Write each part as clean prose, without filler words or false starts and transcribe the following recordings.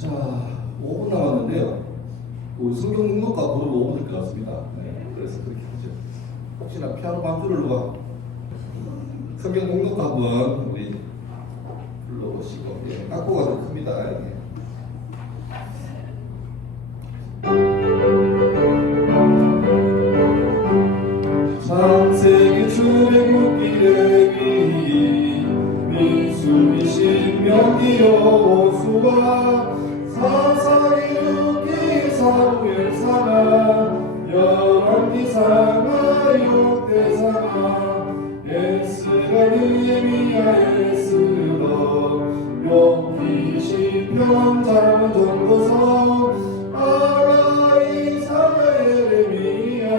자, 5분 남았는데요. 우리 성경 묵독과 부르면 5분 될 것 같습니다. 네, 그래서 그렇게 하죠. 혹시나 피아노 반주를 누가 성경 묵독 한번 우리 불러보시고, 예, 악보가 더 큽니다. 예. 창세기 출애굽기 민수기 신명기 여호수아 사사기 룻기 사무엘사나 열왕기사나 역대사나 에스라 느헤미야 에스더 욥기 시편 잠언 전도서 아가 이사야 예레미야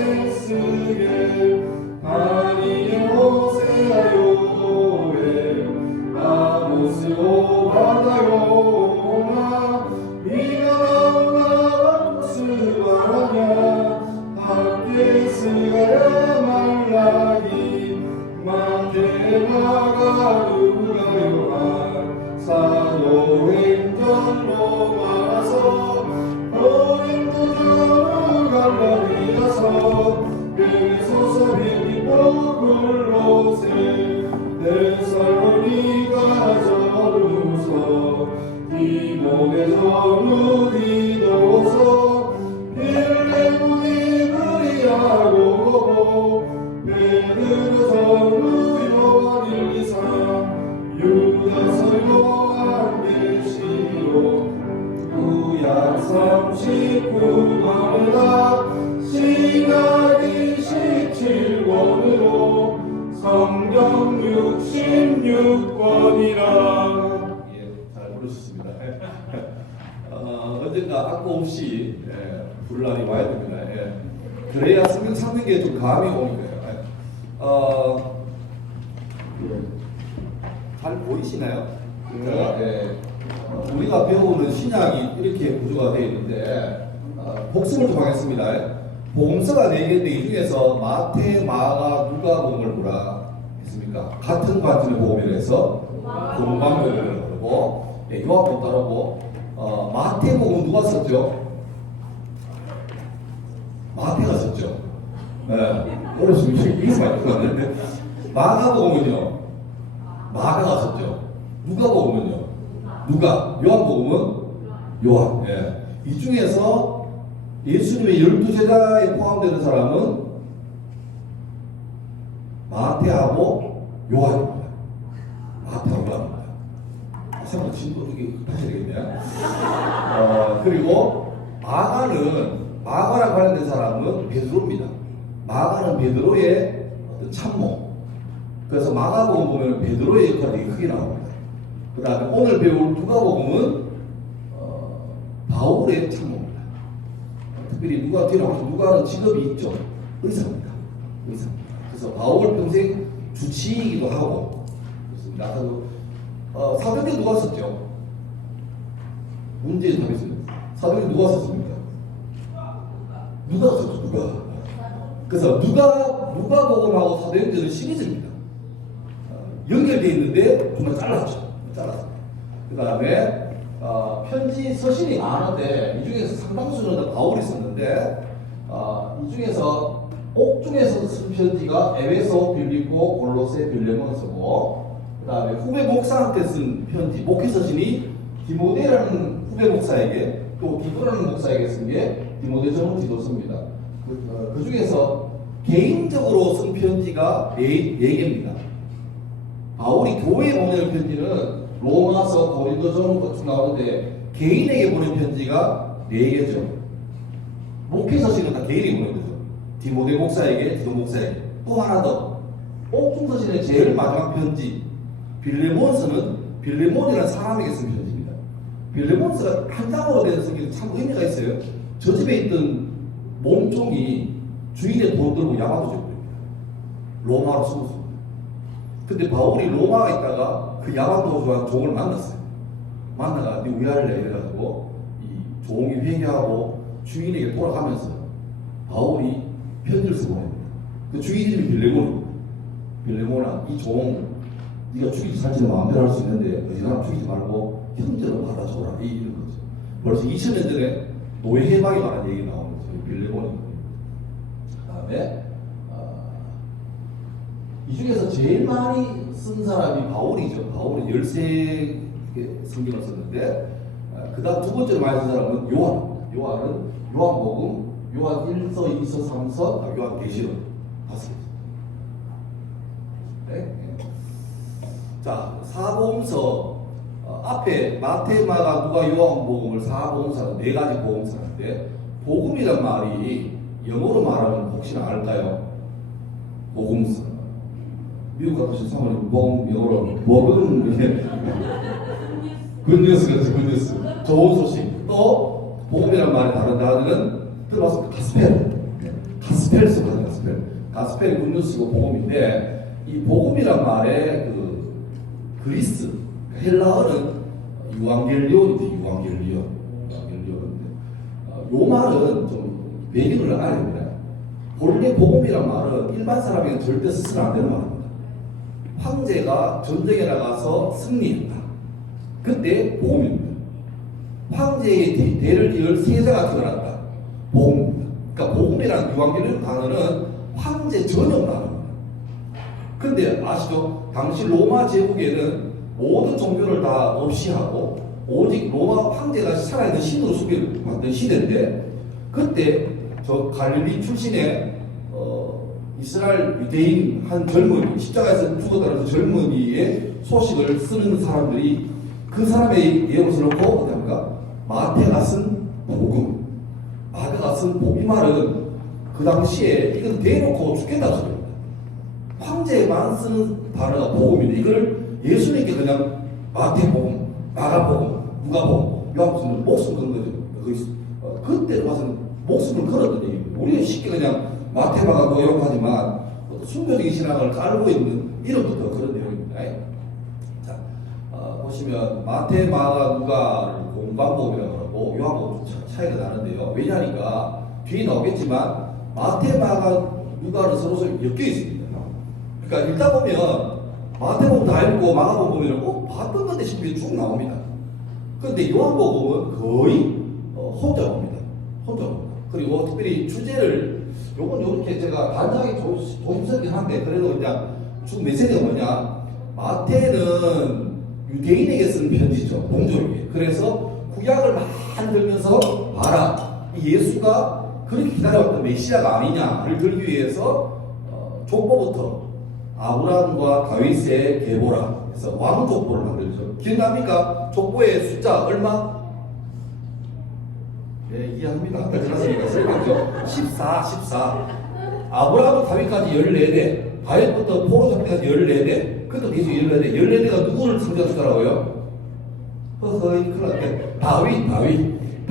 에스겔 다니엘 호세아 요엘 아모스 오바다 요나 미가 나오나 박스 바라냐 학계 스가랴 말라기 마테마가 누가 요한 사도행전 로마서 고린도 전후 갈라디아서 에베소서 빌립보 골로새 데살로니가 전후서 디모데 전후 디도서 빌레몬 이브리야 고고 베드로 전후 요한 1, 2, 3 유다서 요한 계시록 구약 39권이라 신약 27권으로 성경 66권이라. 예, 잘 부르셨습니다. 언젠가 악보 없이 부를 날이 와야 됩니다. 예. 그래야 성경 찾는 게 좀 감이 오는 거예요. 잘 보이시나요? 우리가 배우는 신약이 이렇게 구조가 되어 있는데 복습을 좀 하겠습니다. 복음서가 4개인데 이 중에서 마태, 마가, 누가복음을 뭐라 했습니까? 같은 관점의 복음이라 해서 공방복음을 부르고, 요한복음 따르고, 마태복음 누가 썼죠? 마태가 썼죠. 어렵습니다. 이게 많이 들었는데 마가복음은요, 마가가 썼죠. 누가복음은요, 누가, 요한복음은 요한. 예. 이 중에서 예수님의 12제자에 포함되는 사람은 마태하고 요한입니다. 마태하고 요한입니다. 한번 친구 여기 하셔야 되겠네요. 그리고 마가랑 관련된 사람은 베드로입니다. 마가는 베드로의 어떤 참모. 그래서 마가복음 보면 베드로의 역할이 되게 크게 나옵니다. 그 다음에 오늘 배울 누가복음은 바울의 참모입니다. 특별히 누가는 직업이 있죠. 의사입니다. 그래서 바울 평생 주치이기도 하고 그렇습니다. 사도행전 누가 썼죠? 문제의 답이 있습니다. 사도행전 누가 썼습니까? 누가 썼죠? 누가. 그래서 누가복음하고 사도행전은 시리즈입니다. 연결되어 있는데 정말 잘랐죠. 그 다음에 편지 서신이 많은데 이 중에서 상당수는 바울이 썼는데 이 중에서 옥중에서 쓴 편지가 에베소, 빌립보, 골로새, 빌레몬을 쓰고, 그 다음에 후배 목사한테 쓴 편지 목회 서신이 디모데라는 후배 목사에게, 또 디도라는 목사에게 쓴 게 디모데 전후 디도서입니다. 그 중에서 개인적으로 쓴 편지가 4개입니다. 바울이 교회에 보내는 편지는 로마서, 고린도전서 쭉 나오는데 개인에게 보낸 편지가 4개죠. 목회서신은 다 개인이 보낸 거죠. 디모데 목사에게, 디도 목사에게. 또 하나 더, 옥중서신의 제일 마지막 편지 빌레몬서는 빌레몬이라는 사람에게 쓴 편지입니다. 빌레몬서가 한 장으로 된 성경이 참 의미가 있어요. 저 집에 있던 몸종이 주인의 돈 들고 야마도 줘버립니다. 로마로 숨었습니다. 근데 바울이 로마에 있다가 그 야만도주한 종을 만났어요. 만나가 네 위할래 이래가지고 이 종이 회개하고 주인에게 돌아가면서 바울이 편지를 쓰고 합니다. 그 주인 이름이 빌레몬입니다. 빌레몬아, 이 종 네가 죽이지 살지는 마음대로 할 수 있는데 이 사람 죽이지 말고 형제로 받아줘라 이런 거죠. 벌써 2000년 전에 노예 해방에 관한 얘기 나오는 거죠. 빌레몬이. 그다음에 이 중에서 제일 많이 쓴 사람이 바울이죠. 바울은 13개 성경을 썼는데 그 다음 두 번째로 많이 쓴 사람은 요한입니다. 요한은 요한복음, 요한 1서, 2서, 3서, 요한 계시록 다 씁니다. 네? 자, 사복음서 앞에 마태, 마가, 누가, 요한복음을 사복음서는 네 가지 복음서인데 복음이란 말이 영어로 말하면 혹시나 알까요? 복음서. 미국 같으신 사모님 복음 영어로 복음 굿뉴스 그렇지 굿뉴스 좋은 소식. 또 복음이란 말의 다른 단어는 들어봤습니다. 가스펠 쓰거든요. 가스펠이 굿뉴스고 복음인데 이 복음이란 말의 그 그리스 헬라어는 유앙겔리온인데 요 말은 좀 배경을 알아야 됩니다. 본래 복음이란 말은 일반 사람에게 절대 쓰면 안 되는 말입니다. 황제가 전쟁에 나가서 승리했다. 그때 복음입니다. 황제의 대를 이을 세자가 태어났다. 복음입니다. 그러니까 복음이라는 유앙겔리온 단어는 황제 전용 단어입니다. 근데 아시죠? 당시 로마 제국에는 모든 종교를 다 없이 하고 오직 로마 황제가 살아있는 신으로 소개를 받던 시대인데 그때 저 갈릴리 출신의 이스라엘 유대인 한 젊은이 십자가에서 죽었다는 젊은이의 소식을 쓰는 사람들이 그 사람의 예언을 놓고 어디합니까? 마태가 쓴 복음, 마가가 쓴 복음. 이 말은 그 당시에 이건 대놓고 죽겠다는 소리입니다. 황제만 쓰는 단어가 복음인데 이걸 예수님께 그냥 마태복음, 마가복음, 누가복음, 요한복음은 목숨 건 거죠. 그때 와서는 목숨을 걸었던 얘기입니다. 우리는 쉽게 그냥 마태마가 고용하지만 순교적인 신앙을 깔고 있는 이름부터 그런 내용입니다. 자, 보시면 마태, 마가, 누가를 공관복음이라고 하고 요한복음 차이가 나는데요. 왜냐하니까 뒤에 나오겠지만 마태, 마가, 누가는 서로 엮여 있습니다. 그러니까 읽다 보면 마태복음 다 읽고 마가복음 보면 봤던 건데 싶으면 쭉 나옵니다. 그런데 요한복음은 거의 혼자 옵니다. 그리고 특별히 주제를 요건 요렇게 제가 간단하게 조심스럽긴 한데 그래도 그냥 쭉 메시지가 뭐냐, 마태는 유대인에게 쓴 편지죠. 동족에게. 그래서 구약을 많이 들면서 봐라, 이 예수가 그렇게 기다려왔던 메시아가 아니냐를 들기 위해서 족보부터 아브라함과 다윗의 계보라 해서 왕족보를 만들죠. 기억납니까? 족보의 숫자 얼마? 네, 이해합니다. 지났으니까 설명죠. 14. 아브라함 다윗까지 14대, 다윗부터 포로 잡기까지 14대, 그것도 계속 14대. 14대가 누구를 상징하시더라고요? 허허이 큰일 났네.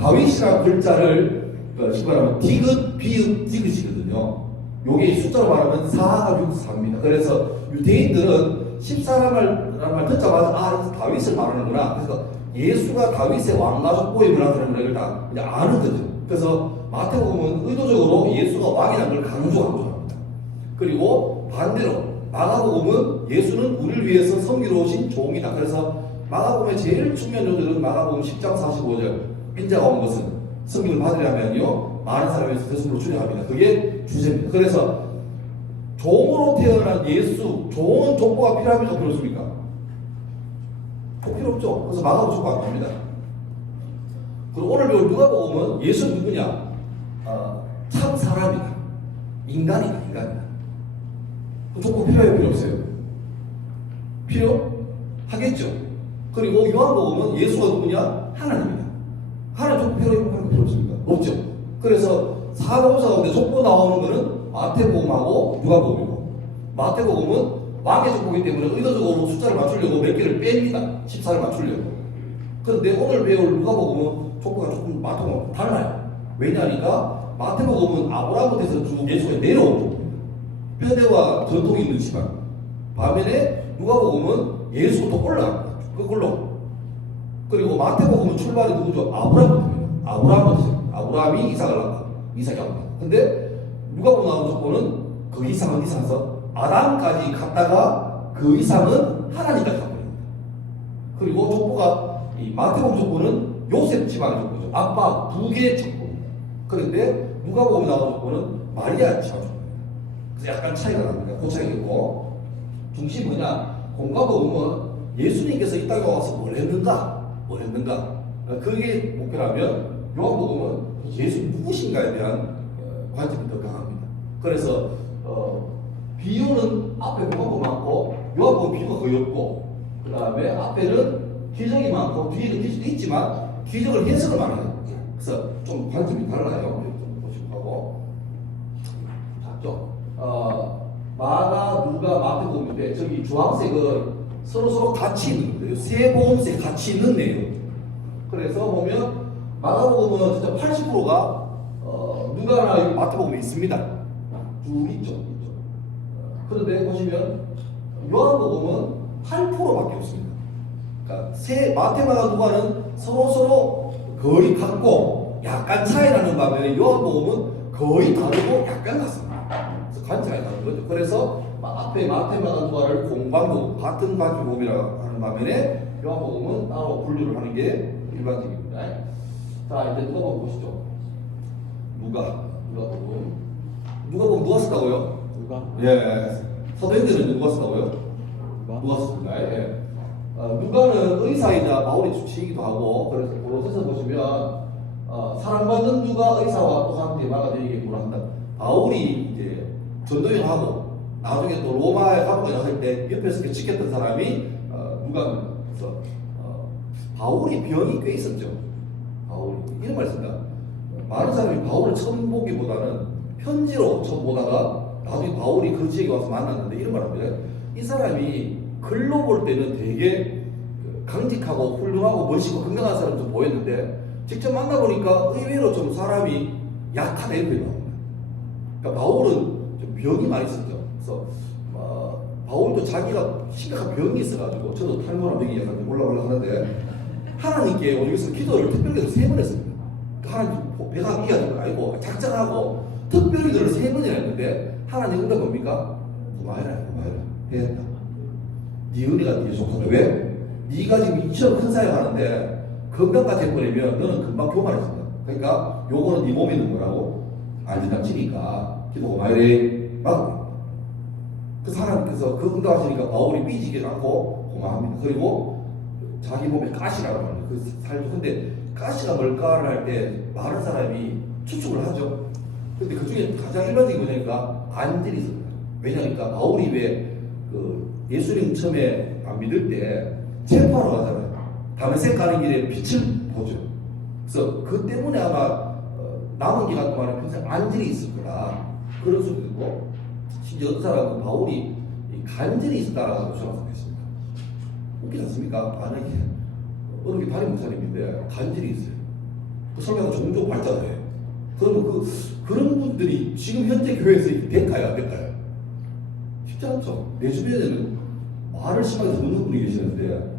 다윗이라는 글자를 말하면 디귿, 비읍, 디귿이거든요. 요게 숫자로 말하면 4가 6, 4입니다. 그래서 유대인들은 14라는 말 듣자마자 다윗을 말하는구나. 그래서 예수가 다윗의 왕가족보에 문화되는 걸 다 이제 아는 거죠. 그래서 마태복음은 의도적으로 예수가 왕이라는 걸 강조합니다. 그리고 반대로 마가복음은 예수는 우리를 위해서 섬기러 오신 종이다. 그래서 마가복음의 제일 중요한 요절은 마가복음 10장 45절 인자가 온 것은 섬김을 받으려면요 많은 사람이 대승으로 주려합니다. 그게 주제입니다. 그래서 종으로 태어난 예수, 좋은 족보가 필요합니까? 그렇습니까? 필요 없죠. 그래서 마가복음 족보 안 줍니다. 그리고 오늘 배울 누가복음은 예수는 누구냐? 참 사람이다. 인간이다. 그 족보 필요해요? 필요 없어요? 필요하겠죠. 그리고 요한복음은 예수가 누구냐? 하나님이다. 하나님 족보 필요 없습니까? 없죠. 그래서 사복음서 가운데 족보 나오는 거는 마태복음하고 누가복음이고, 마태복음은 왕의 족보이기 때문에 의도적으로 숫자를 맞추려고 몇 개를 뺍니다. 14를 맞추려고. 그런데 오늘 배울 누가복음은 족보가 조금 마태복음과 달라요. 왜냐하니까 마태복음은 아브라함부터 쭉 예수가 내려오고 뼈대와 전통이 있는 집안, 반면에 누가복음은 예수부터 올라갑니다. 거꾸로. 그리고 마태복음은 출발이 누구죠? 아브라함부터. 아브라함이 이삭을 낳고 이삭이 옵니다. 근데 누가복음 나오는 족보는 그 이상은 이상해서 아담까지 갔다가 그 이상은 족보는 하나님까지 가버립니다. 그리고 족보가 이 마태복음 족보는 요셉 집안의 족보죠. 아빠 부계의 족보. 그런데 누가복음에 나오는 족보는 마리아 집안 족보입니다. 그래서 약간 차이가 납니다. 그 차이고 중심이 뭐냐? 공과복음은 예수님께서 이 땅에 와서 뭘 했는가? 그게 목표라면 요한복음은 예수 누구신가에 대한 관점이 더 강합니다. 그래서 비유는 앞에 요한복음 많고 요한복음 비유가 거의 없고 그 다음에 앞에는 기적이 많고 뒤에도 기적도 있지만 기적을 해석을 많이 해요. 그래서 좀 관점이 달라요. 좀 보시고 하고 작죠. 마가, 누가, 마태복음인데 저기 주황색은 서로 같이 있는 거예요. 세 복음색 같이 있는 내용. 그래서 보면 마가복음은 진짜 80%가 누가나 마태복음에 있습니다. 쭉 있죠. 그런데 보시면 요한복음은 8%밖에 없습니다. 그러니까 마태, 마가, 누가는 서로 거의 같고 약간 차이 나는 반면에 요한복음은 거의 다르고 약간 같습니다. 그래서 관점이 다른 거죠. 그래서 앞에 마태, 마가, 누가를 공관복음 같은 관점복음이라고 하는 반면에 요한복음은 따로 분류를 하는 게 일반적입니다. 자, 이제 누가복음 보시죠. 누가복음 누가 썼다고요? 예. 서도인들은 누가 썼다고요? 누가 썼습니다. 예. 누가는 의사이자 바울의 주치이기도 하고, 그래서 고로새서 보시면 사랑받는 누가 의사와 또 상태에 막아들이게 뭐라 한다. 바울이 이제 전도연하고 나중에 또 로마에 가고 나갈 때 옆에서 이렇게 지켰던 사람이 누가입니다. 그래서 바울이 병이 꽤 있었죠. 바울이 이런 말 씁니다. 많은 사람이 바울을 처음 보기보다는 편지로 처음 보다가 나중에 바울이 그 지역에 와서 만났는데 이런 말 합니다. 이 사람이 글로 볼 때는 되게 강직하고 훌륭하고 멋있고 건강한 사람 좀 보였는데 직접 만나보니까 의외로 좀 사람이 약하다 이렇게 나옵니다. 그러니까 바울은 좀 병이 많이 있었죠. 그래서 바울도 자기가 심각한 병이 있어가지고 저도 탈모나 병이 약간 올라가려 하는데 하나님께 오직에서 기도를 특별히 3번 했습니다. 하나님 배가 이해하는 건 아니고 작정하고 특별히 기도를 3번이나 했는데 하나님 응답 뭡니까? 고마해라 해야겠다. 네 은혜가 네 속성에 왜? 네가 지금 이처럼 큰 사역 하는데 건강까지 해버리면 너는 금방 교만해진다. 그러니까 요거는 네 몸에 있는 거라고 안진당치니까 기도 고마해라 막. 그 사람께서 그 응답하시니까 바울이 삐지게 않고 고마합니다. 그리고 자기 몸에 가시라고 합니다. 그 살도. 근데 가시가 뭘까를 할 때 많은 사람이 추측을 하죠. 근데 그 중에 가장 일반적인 거니까 안질이 있습니다. 왜냐니까 바울이 왜 그 예수님 처음에 안 믿을 때 체포하러 가잖아요. 다메섹 가는 길에 빛을 보죠. 그래서 그 때문에 아마 남은 기간 동안에 평생 안질이 있을 거다. 그런 소리도 있고, 심지어 어떤 사람은 바울이 간질이 있었다라고 주장했습니다. 웃기지 않습니까? 만약에 어느 게 담임 목사님인데 간질이 있어요. 그 설교가 종종 발전해요. 그러면 그런 분들이 지금 현재 교회에서 될까요? 안 될까요? 쉽지 않죠. 내 주변에는 말을 심하게 듣는 분이 계시는데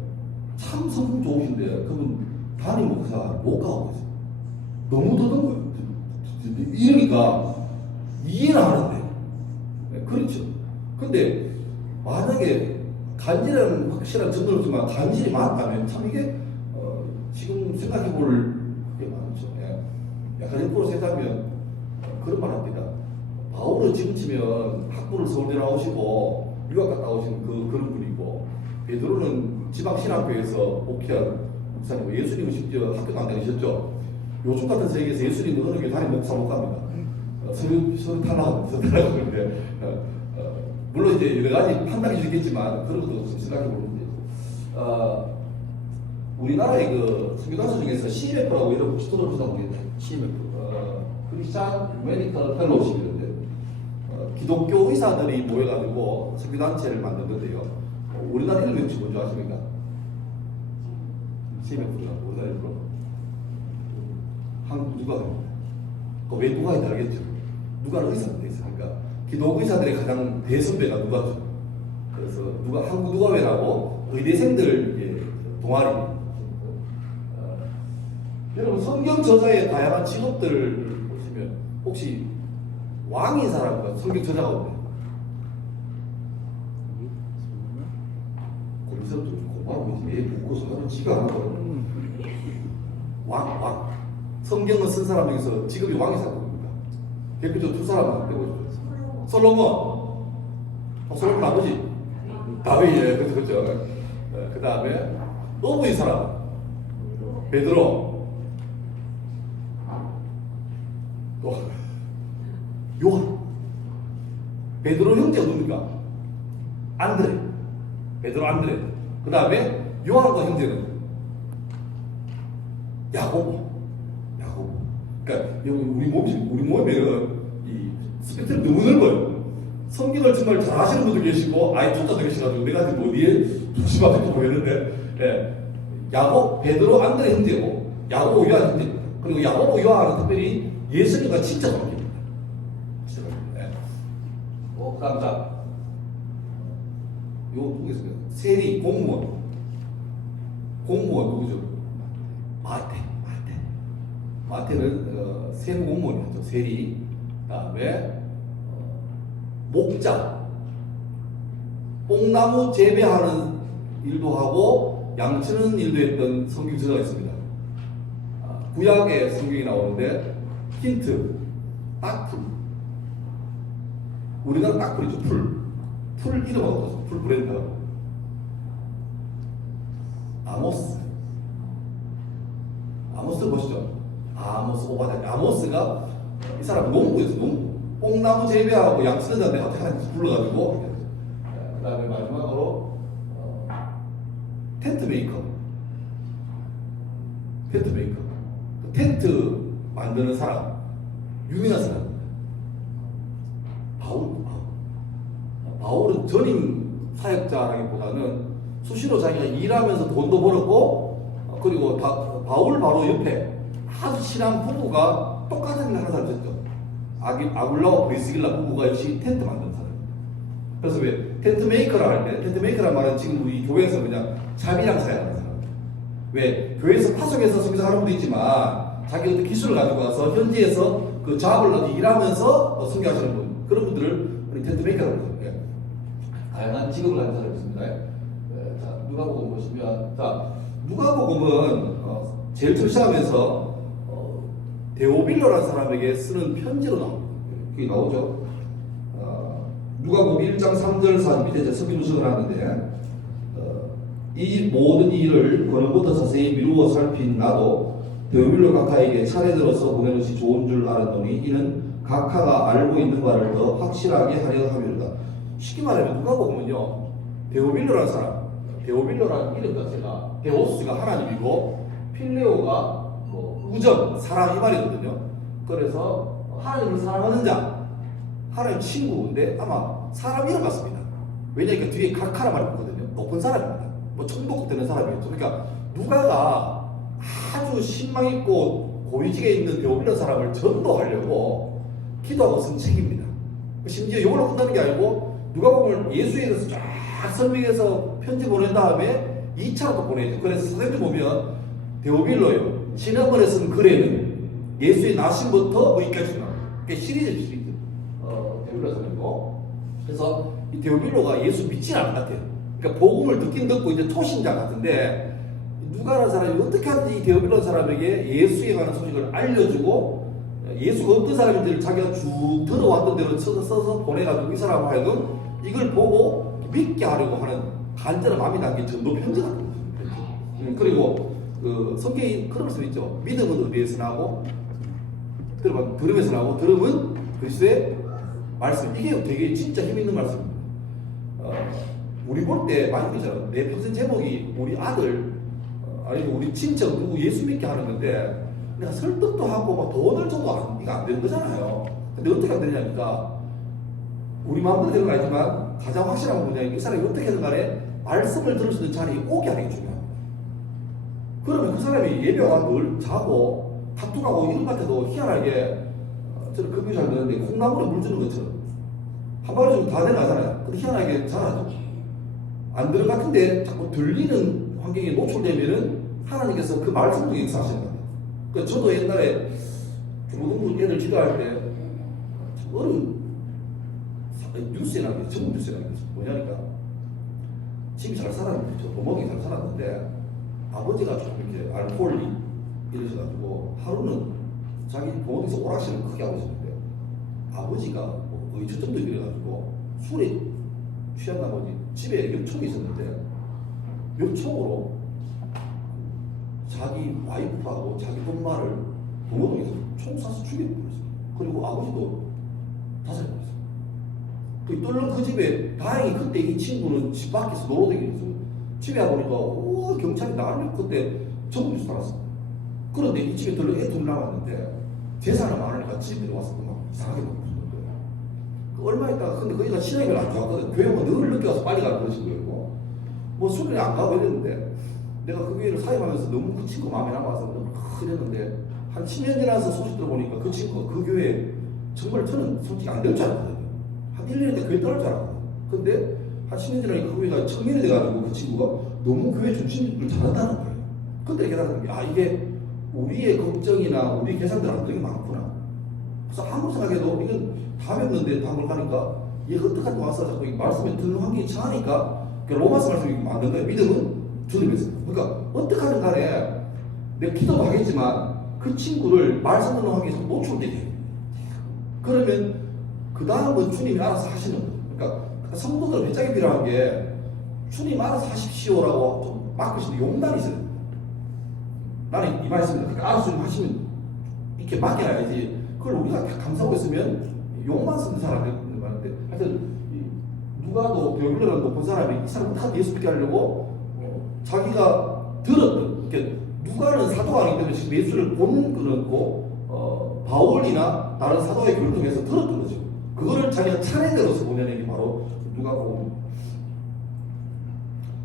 참 성품 좋으신데 그분 담임 목사 못 가고 계세요. 너무 더든 거예요. 이러니까 이해는 하는데. 네, 그렇죠. 근데 만약에 간질은 확실한 증거는 없지만 간질이 많다면 참 이게 지금 생각해 볼 게 많죠. 예. 약간 1% 세다면 그런 말 합니다. 바울은 지금 치면 학부를 서울대 나오시고 유학 갔다 오신 그런 분이고, 베드로는 지방신학교에서 목회한 목사님이고, 예수님은 심지어 학교도 안 다니셨죠. 요즘 같은 세계에서 예수님은 어느 교회 담임 목사 못 갑니다. 서류 탈락하는데 물론 이제 여러 가지 판단이 있겠지만 그런 것도 좀 생각해 보는데, 우리나라의 그 선교단체 중에서 CMF라고 이런 지도를 주다 보겠네. CMF, 크리스찬 메디컬 펠로우십이런데 기독교 의사들이 모여가지고 선교단체를 만든 건데요. 우리나라 이름이 혹시 뭔지 아십니까? CMF가 우리나라 이름으로 한국 누가 왜 누가에 다르겠죠? 누가는 의사인데 있으니까 기독교 의사들의 가장 대선배가 누가죠. 그래서 한국 누가회라고 의대생들 동아리. 여러분 성경 저자의 다양한 직업들을 보시면 혹시 왕인 사람과 성경 저자가 없나요? 여기서부터 공부하고 이제 애 붙고 사는 지가 안 하고 왕 성경을 쓴 사람 중에서 직업이 왕이 사람입니다. 대표적으로 두 사람만 빼보죠. 솔로몬 아버지 다윗. 예, 그렇죠. 그 다음에 어부인 사람 베드로, 또 요한. 베드로 형제가 누굽니까? 안드레. 베드로 안드레. 그 다음에 요한과 형제는 야고보. 그러니까 우리 몸에는 이 스펙트럼이 너무 넓어요. 성경을 정말 잘 아시는 분도 계시고 아예 초짜도 계시가지고 내가 지금 어디에 조심하게 보이는데, 야고, 베드로, 안드레 형제고 야고보, 요한 형제입니다. 그리고 야고보, 요한은 특별히 예수님과 진짜 관계입니다. 진짜 관계입니다. 그다음 자, 요 누구겠습니까? 세리 공무원 누구죠? 마태는 세무 공무원이었죠. 세리. 그다음에 목자, 뽕나무 재배하는 일도 하고 양치는 일도 했던 성경 저자가 있습니다. 구약에 성경이 나오는데 힌트, 딱풀. 우리나라 딱풀이죠. 풀 이름 어떠세요? 풀 브랜드. 아모스 보시죠. 아모스 오바댜. 아모스가 이 사람 농부였어. 농부. 뽕나무 재배하고 양치는 자인데 어떻게 불러가지고. 그 다음에 마지막으로 텐트 메이커. 텐트 만드는 사람, 유명한 사람. 바울은 전임 사역자라기보다는 수시로 자기가 일하면서 돈도 벌었고, 그리고 바울 바로 옆에 아주 친한 부부가 똑같은 일 하는 사람이었죠. 아굴라와 브리스길라 부부가 역시 텐트 만드는 사람입니다. 그래서 왜 텐트 메이커라 할 때, 텐트 메이커란 말은 지금 우리 교회에서 그냥 자비랑 사용하는 사람. 왜 교회에서 파송해서 성경하는 분도 있지만 자기 어떤 기술을 가지고 와서 현지에서 그 작업을 일하면서 성경하시는 분, 그런 분들을 우리 텐트 메이커라고 합니다. 다양한 직업을 가진 사람이 있습니다. 자, 누가복음 보시면, 자, 누가복음은 제일 처음 시작하면서 데오빌로라는 사람에게 쓰는 편지로 나옵니다. 그게 나오죠. 누가복음 1장 3절 4절 밑에 성경 분석을 하는데, 이 모든 일을 권원부터 자세히 미루어 살핀 나도 데오빌로 각하에게 차례 들어서 보내는 것이 좋은 줄 알았더니 이는 각하가 알고 있는 바를 더 확실하게 하려 함이로다. 쉽게 말하면 누가복음은요, 데오빌로라는 사람, 데오빌로라는 이름 자체가 데오스가 하나님이고 필레오가 우정, 사랑 이 말이거든요. 그래서 하나님을 사랑하는 자, 하나님 친구인데 아마 사람 이름 같습니다. 왜냐하면 뒤에 각하라 말이 있거든요. 높은 사람입니다. 천복국 되는 사람이었죠. 그러니까 누가가 아주 신망 있고 고위직에 있는 데오빌로 사람을 전도하려고 기도하고 쓴 책입니다. 심지어 이걸로 끝나는 게 아니고 누가복음을 예수에 대해서 쫙 설명해서 편지 보낸 다음에 2차로 보내죠. 그래서 선생님 보면 데오빌로요, 신학원에 쓴 글에는 예수의 나심부터 의까지 나와요. 그게 시리즈 데오빌로 사람이고, 그래서 이 데오빌로가 예수 믿지는 않은 것 같아요. 그러니까 복음을 듣긴 듣고 이제 초신자 같은데, 누가라는 사람이 어떻게 하든지 이 데오빌로 사람에게 예수에 관한 소식을 알려주고 예수가 어떤 사람인지를 자기가 쭉 들어왔던 대로 써서 보내가지고 이 사람 하여금 이걸 보고 믿게 하려고 하는 간절한 마음이 담긴 전도 편지 같은 거죠. 그리고 그 성경이 그런 말씀 있죠. 믿음은 어디에서 나고 들음에서 나고 들음은 그리스도의 말씀. 이게 되게 진짜 힘 있는 말씀입니다. 우리 볼 때 많이 그러잖아요. 내 평생 제목이 우리 아들 아니면 우리 친척 누구 예수 믿게 하는 건데 내가 설득도 하고 막 돈을 줘도 이거 안 되는 거잖아요. 근데 어떻게 안 되냐니까 우리 마음대로 되는 건 아니지만 가장 확실한 건 뭐냐면 이 사람이 어떻게든 간에 말씀을 들을 수 있는 자리에 오게 하는 게 중요합니다. 그러면 그 사람이 예배와 늘 자고 다투나고 이런 것 같아도 희한하게 저는 급이 잘 되는데 콩나물에 물 주는 것처럼 한 마리 좀 다 내려가잖아요. 근데 희한하게 잘하죠. 안 되는 것 같은데 자꾸 들리는 환경에 노출되면은 하나님께서 그 말씀 중에 역사하시는 거예요. 그러니까 저도 옛날에 중고등부 애들 지도할 때 어려운 뉴스에 나오겠죠. 전국 뉴스에 나오겠죠. 뭐냐니까 집이 잘 살았는데, 부모님이 잘 살았는데, 아버지가 좀 이렇게 알코올이 이러셔가지고, 하루는 자기 부모님께서 오락실을 크게 하고 있었는데, 아버지가 뭐 의처증도 이래가지고, 술에 취한 나머지 집에 엽총이 있었는데, 엽총으로 자기 와이프하고 자기 엄마를 부모님께서 총 쏴서 죽여버렸어요. 그리고 아버지도 자살했어요. 그 뚫는 그 집에 다행히 그때 이 친구는 집 밖에서 놀아다니면서 집에 와보니까 오 경찰이 나를 그때 전부 살았어. 그런데 이 집에 들러 애 둘 남았는데 재산은 많으니까 집에 와서 막 이상하게 막 부르는 거예요. 그 얼마 있다가 근데 거기가 신앙이 별로 안 좋았거든. 교회가 늘 늦게 와서 빨리 가는 그러신 거고 뭐 술에 안 가고 이랬는데 내가 그 교회를 사임하면서 너무 그 친구 마음에 남아서 너무 그랬는데 한 10년 지나서 소식 들어보니까 그 친구가 그 교회 정말 저는 솔직히 안 될 줄 알았거든요. 한 1년 때 교회 떠날 줄 알았거든요. 근데 한 10년 지나니까 그 교회가 청년이 돼가지고 그 친구가 너무 교회 중심을 잘한다는 거예요. 그때 깨달은 게 이게 우리의 걱정이나 우리 계산들 안 되는 게 많구나. 그래서 아무 생각해도 이건 다 뵙는데 담을 가니까 얘가 어떡하지 와서 자꾸 말씀에 듣는 환경이 차니까 로마서 말씀이 만든 거예요. 믿음은 주님에서. 그러니까 어떡하든 간에 내가 기도도 하겠지만 그 친구를 말씀 듣는 환경에서 노출되게 해요. 그러면 그 다음은 주님이 알아서 하시는 거예요. 그러니까 성도들 배짱이 필요한 게 주님 알아서 하십시오라고 좀 맡기시는 용단이 있어요. 나는 이 말씀입니다. 그러니까 알아서 좀 하시면 이렇게 맡겨놔야지. 그걸 우리가 감사하고 있으면 용만 쓰는 사람이 있는 건데 하여튼 누가 더 배우려는 높은 사람이 이 사람 다 예수 믿게 하려고 자기가 들었던 그러니까 누가는 사도가 아니기 때문에 지금 예수를 본 그런 거 바울이나 다른 사도의 교를 통해서 들었던 거죠. 그거를 자기가 차례대로서 보내는 게 바로 누가복음.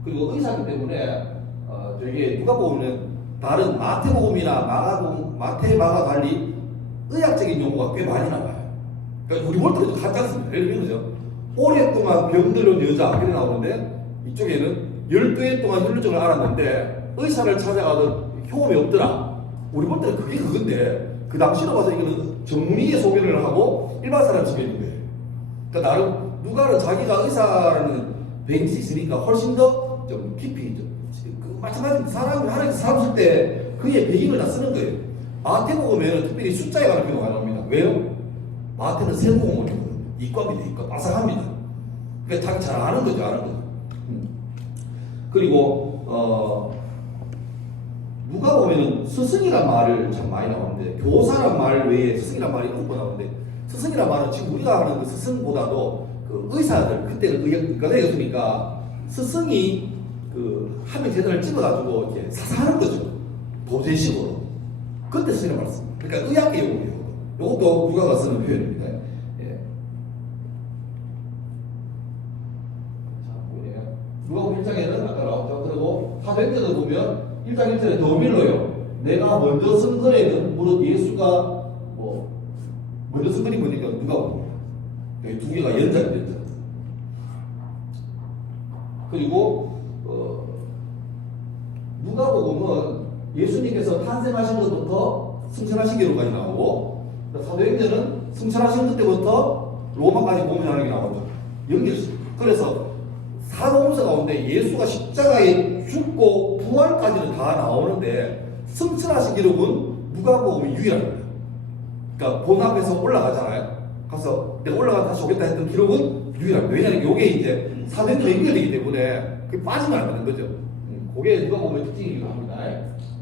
그리고 의사기 때문에 저게 누가복음은 다른 마태복음이나 마가복음, 마태, 마가 달리 의학적인 용어가 꽤 많이 나와요. 그러니까 우리 볼 때도 같지 않습니다. 예를 들면 거죠. 오랫동안 병들은 여자 이렇게 나오는데 이쪽에는 12해 동안 혈루증을 앓았는데 의사를 찾아가도 효험이 없더라. 우리 볼 때는 그게 그건데 그 당시로 봐서 이거는 전문의의 소견을 하고 일반 사람 소견인 거예요. 그러니까 나름 누가는 자기가 의사라는 베이스 있으니까 훨씬 더 좀 깊이 마찬가지로 사람이 하나님께서 사람 쓸 때 그의 배경을 다 쓰는 거예요. 마태복음에는 특별히 숫자에 관한 경우가 나옵니다. 왜요? 마태는 세모공원이거든요. 이과입니다. 이과 빠삭합니다. 그러니까 자기 잘 아는 거죠. 아는 거죠. 그리고 누가 보면은 스승이란 말을 참 많이 나오는데 교사란 말 외에 스승이란 말이 없고 나오는데 스승이란 말은 지금 우리가 하는 그 스승보다도 그 의사들 그때는 의과대였으니까 스승이 그 하면 제단을 찍어가지고 이렇게 사사하는 거죠. 도제식으로. 그때 쓰는 말씀. 그러니까 의학계 용어예요. 이것도 누가가 쓰는 표현입니다. 예. 자, 누가복음 1장에는 아까 나왔죠. 그리고 사도행전을 보면 1장 1절에 더 밀러요. 내가 먼저 쓴 거에는 무릇 예수가 먼저 쓴 거니 뭐니까 누가복음. 여기 두 개가 연장이. 그리고 누가복음은 예수님께서 탄생하신 것부터 승천하신 기록까지 나오고 사도행전은 승천하신 것 때부터 로마까지 보면 게 나오죠. 연결식. 그래서 사도행전 가운데 예수가 십자가에 죽고 부활까지는 다 나오는데 승천하신 기록은 누가복음이 유일합니다. 그러니까 본 앞에서 올라가잖아요. 가서 내가 올라가 다시 오겠다 했던 기록은 유일합니다. 왜냐하면 이게 이제 사도행전에 연결되기 때문에 그게 빠지면 안 되는 거죠. 그게 누가복음의 특징이기도 합니다.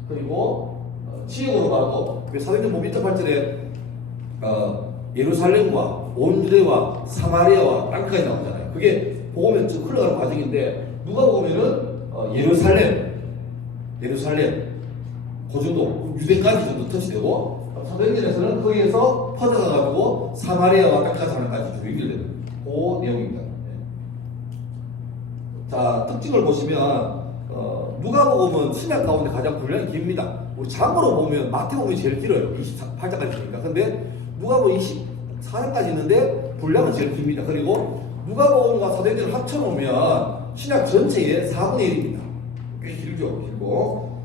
그리고 지역으로 봐도 사도행전 보면 1.8절에 예루살렘과 온 유대와 사마리아와 땅까지 나오잖아요. 그게 복음에 쭉 흘러가는 과정인데 누가복음에는 예루살렘 그 정도 유대까지 정도 터치되고 사도행전에서는 거기에서 퍼져가가지고 사마리아와 땅까지 하는까지 쭉 연결되는 그 내용입니다. 자, 특징을 보시면 누가복음은 신약 가운데 가장 분량이 깁니다. 우리 장으로 보면 마태복음이 제일 길어요. 28장까지니까. 근데 누가복음 24장까지 있는데 분량은 제일 깁니다. 그리고 누가복음과 사도행전을 합쳐놓으면 신약 전체의 4분의 1입니다. 꽤 길죠. 길고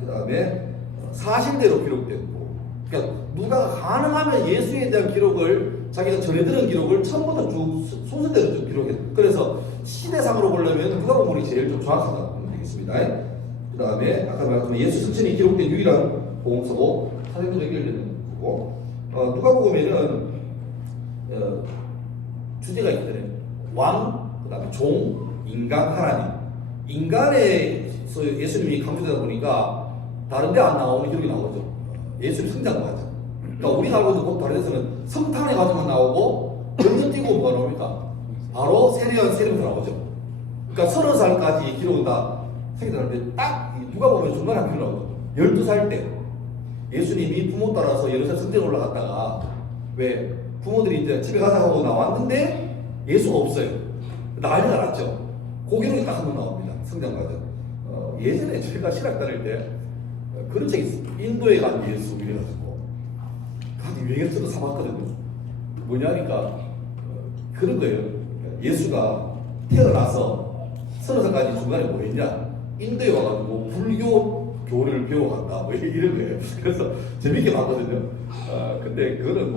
그 다음에 사실대로 기록되고 그러니까 누가가 가능하면 예수에 대한 기록을 자기가 전해 들은 기록을 처음부터 쭉 순서대로 좀 기록해. 그래서 시대상으로 보려면 누가복음이 제일 좀 정확하다고 보면 되겠습니다. 그 다음에 아까 말했던 예수 승천이 기록된 유일한 복음서고 사도행전 연결되는 거고, 누가복음에는 주제가 있거든요. 왕, 그 다음에 종, 인간, 하나님. 인간에서 예수님이 강조되다 보니까 다른 데 안 나오는 기록이 나오죠. 예수님 성장 과정. 그러니까 우리가 알고 있는 다른 데서는 성탄의 과정만 나오고 몇년 뛰고 뭐가 나옵니까? 바로 세례부터 나오죠. 그러니까 30살까지 기록은 다 생겨나는데 딱 누가복음에 중간에 한 기록 나오죠. 12살 때 예수님이 부모 따라서 예루살렘 성전에 올라갔다가 왜 부모들이 이제 집에 가자 하고 나왔는데 예수가 없어요. 난리가 났죠. 그 기록이 딱 한 번 나옵니다. 성장 과정. 예전에 제가 신학 다닐 때 그런 책이 있어요. 인도에 간 예수 이래가지고 다들 유행해서도 사봤거든요. 뭐냐니까 그런 거예요. 예수가 태어나서 30살까지 중간에 뭐 했냐? 인도에 와가지고 불교 교리를 배워간다. 뭐 이런 거예요. 그래서 재밌게 봤거든요. 근데 그거는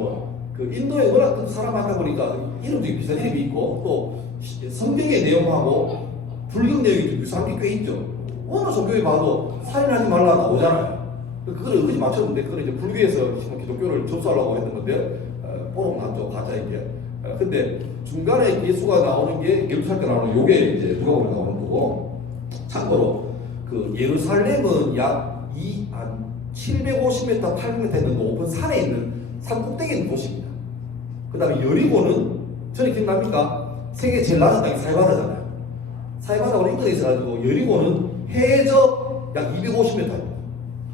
그 인도에 워낙 사람 많다 보니까 이름도 비슷한 이름이 있고 또 성경의 내용하고 불교 내용이 좀 유사한 게 꽤 있죠. 어느 종교에 봐도 살인하지 말라 나오잖아요. 그걸 의지 맞췄는데 그걸 이제 불교에서 기독교를 접수하려고 했던 건데 뽀록 났죠. 가짜 이게. 근데 중간에 예수가 나오는 게 예루살렘 때 나오는 요게 이제 누가복음에 나오는 거고, 참고로 그 예루살렘은 약 750m, 800m 있는 높은 산에 있는 산 꼭대기에 있는 도시입니다. 그 다음에 여리고는 저는 기억납니까? 세계 제일 낮은 땅이 사해바다잖아요. 사해바다로 인근에 있어가지고 여리고는 해저 약 250m입니다.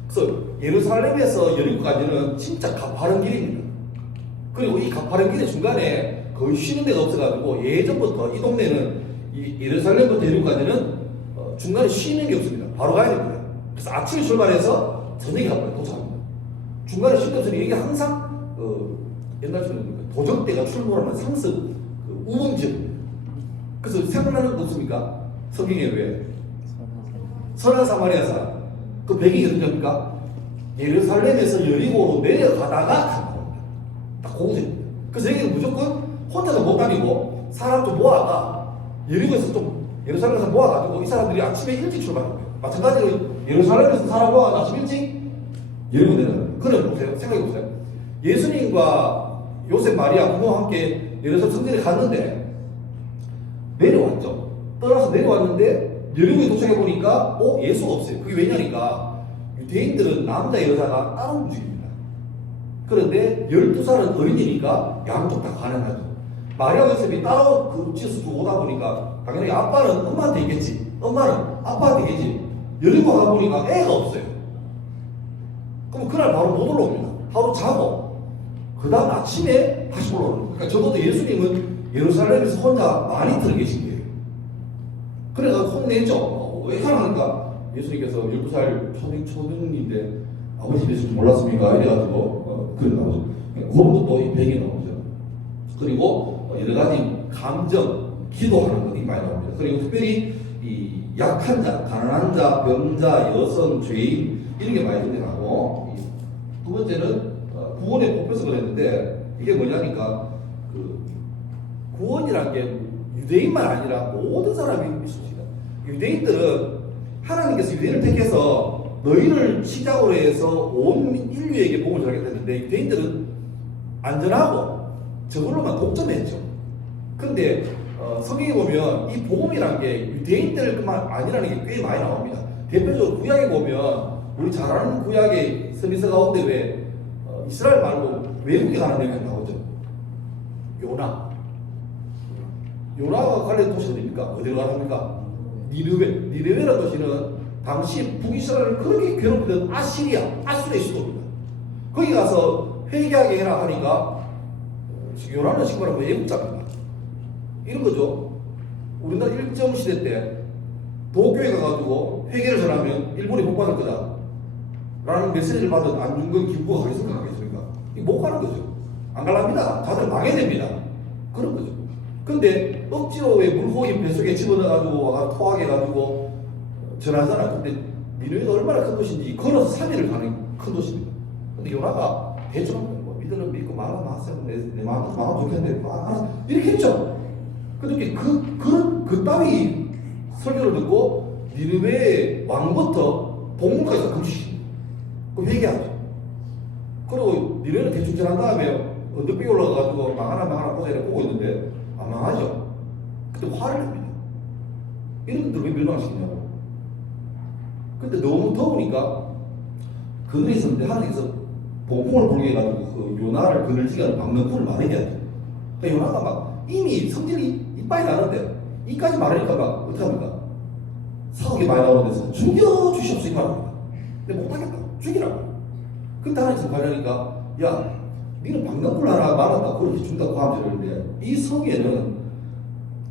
그래서 예루살렘에서 여리고까지는 진짜 가파른 길입니다. 그리고 이 가파른 길의 중간에 거의 쉬는 데가 없어가지고 예전부터 이 동네는 이 예루살렘부터 여리고까지는 중간에 쉬는 게 없습니다. 바로 가야 됩니다. 그래서 아침에 출발해서 저녁에 가면 도착합니다. 중간에 쉴 게 없으니 이게 항상 옛날처럼 도적대가 출몰하는 상습 우범지입니다. 그래서 생각나는 거 없습니까? 성경에 왜? 선한 사마리아 사람. 그 배경이 어떤 겁니까? 예루살렘에서 여리고로 내려가다가 나옵니다. 딱 그곳입니다. 그래서 여기는 무조건 혼자서 못 다니고 사람 좀 모아가 여리고에서 좀 예루살렘에서 모아가지고 이 사람들이 아침에 일찍 출발하는 거예요. 마찬가지로 예루살렘에서 사람 모아가 아침 일찍 여리고 내려가요. 그래 보세요. 생각해보세요. 예수님과 요셉 마리아 부모와 함께 예루살렘 성전에 갔는데 내려왔죠. 떠나서 내려왔는데 여리고에 도착해보니까 예수가 없어요. 그게 왜냐니까 유대인들은 남자 여자가 따로 움직입니다. 그런데 12살은 어린이니까 양쪽 다 가능하죠. 마리아 요셉이 따로 그 집에서 두고 오다 보니까 당연히 아빠는 엄마한테 있겠지. 엄마는 아빠한테 있겠지. 여리고 가보니까 애가 없어요. 그럼 그날 바로 못 올라옵니다. 하루 자고 그 다음 아침에 다시 올라오는 거예요. 그러니까 적어도 예수님은 예루살렘에서 혼자 많이 들어 계신 거예요. 그래서 혼내죠. 왜 사랑하니까 예수님께서 12살 초등인데 아버지 예수님 몰랐습니까? 이래가지고 그래 나오죠. 그런 것도 이 배경이 나오죠. 그리고 여러 가지 감정, 기도하는 것이 많이 나옵니다. 그리고 특별히 이 약한 자, 가난한 자, 병자, 여성, 죄인 이런 게 많이 등장하고, 두 번째는 구원의 복변석을 했는데 이게 뭐냐니까 구원이라는 게 유대인만 아니라 모든 사람이 있습니다. 유대인들은 하나님께서 유대인을 택해서 너희를 시작으로 해서 온 인류에게 복음을 전하겠다는데 유대인들은 안전하고 저걸로만 독점했죠. 근데 성경에 보면 이 복음이라는 게 유대인들만 아니라는 게 꽤 많이 나옵니다. 대표적으로 구약에 보면 우리 잘 아는 구약의 서민서 가운데 왜 이스라엘 말고 외국에 가는 내용이 나오죠. 요나가 관련 도시가 어디입니까? 어디로 가랍니까? 니느웨라는 도시는 당시 북이스라엘을 그렇게 괴롭히던 아수르의 수도입니다. 거기 가서 회개하게 해라 하니까 요나는 정말 외국자입니다. 이런 거죠. 우리나라 일정 시대 때 도교에 가가지고 회개를 전하면 일본이 못 받을 거다 라는 메시지를 받은 안중근 김구가 가겠습니까? 못 가는 거죠. 안 갈랍니다. 다들 망해야 됩니다. 그런 거죠. 근데 억지로 왜 물고기 뱃속에 집어넣어가지고 와가 토하게 해가지고 전하잖아. 근데 니느웨가 얼마나 큰 도시인지 걸어서 3일을 가는 큰 도시입니다. 근데 요나가 대충 합니다. 니들은 믿고 말아 마세요. 내 마음 좋겠는데 알아서 이렇게 했죠. 그렇게 그 따위 설교를 듣고 니느웨의 왕부터 동물까지 다 금지시킵니다. 그럼 회개하죠. 그리고 니네는 대충 지난 다음에 언덕배에 올라가가지고 망하나 보자 보고 있는데 안 망하죠. 그때 화를 냅니다. 이런 분들 왜 멸망시키냐고. 근데 너무 더우니까 그늘에 있었는데 하나님께서 봉풍을 불게 해가지고 그 요나를 그늘지게 하는 방명꾼을 말하게 하죠. 그러니까 요나가 막 이미 성질이 이빨이 나는데 이까지 말하니까 막 어떡합니까? 사억이 많이 나오는 데서 죽여주시옵소서 말합니다. 근데 못하겠다. 죽이라고. 근데 하나님께서 말하니까 야 니는 방명꾼 하나 말한다 그렇게 준다고 하면 되는데 이 성에는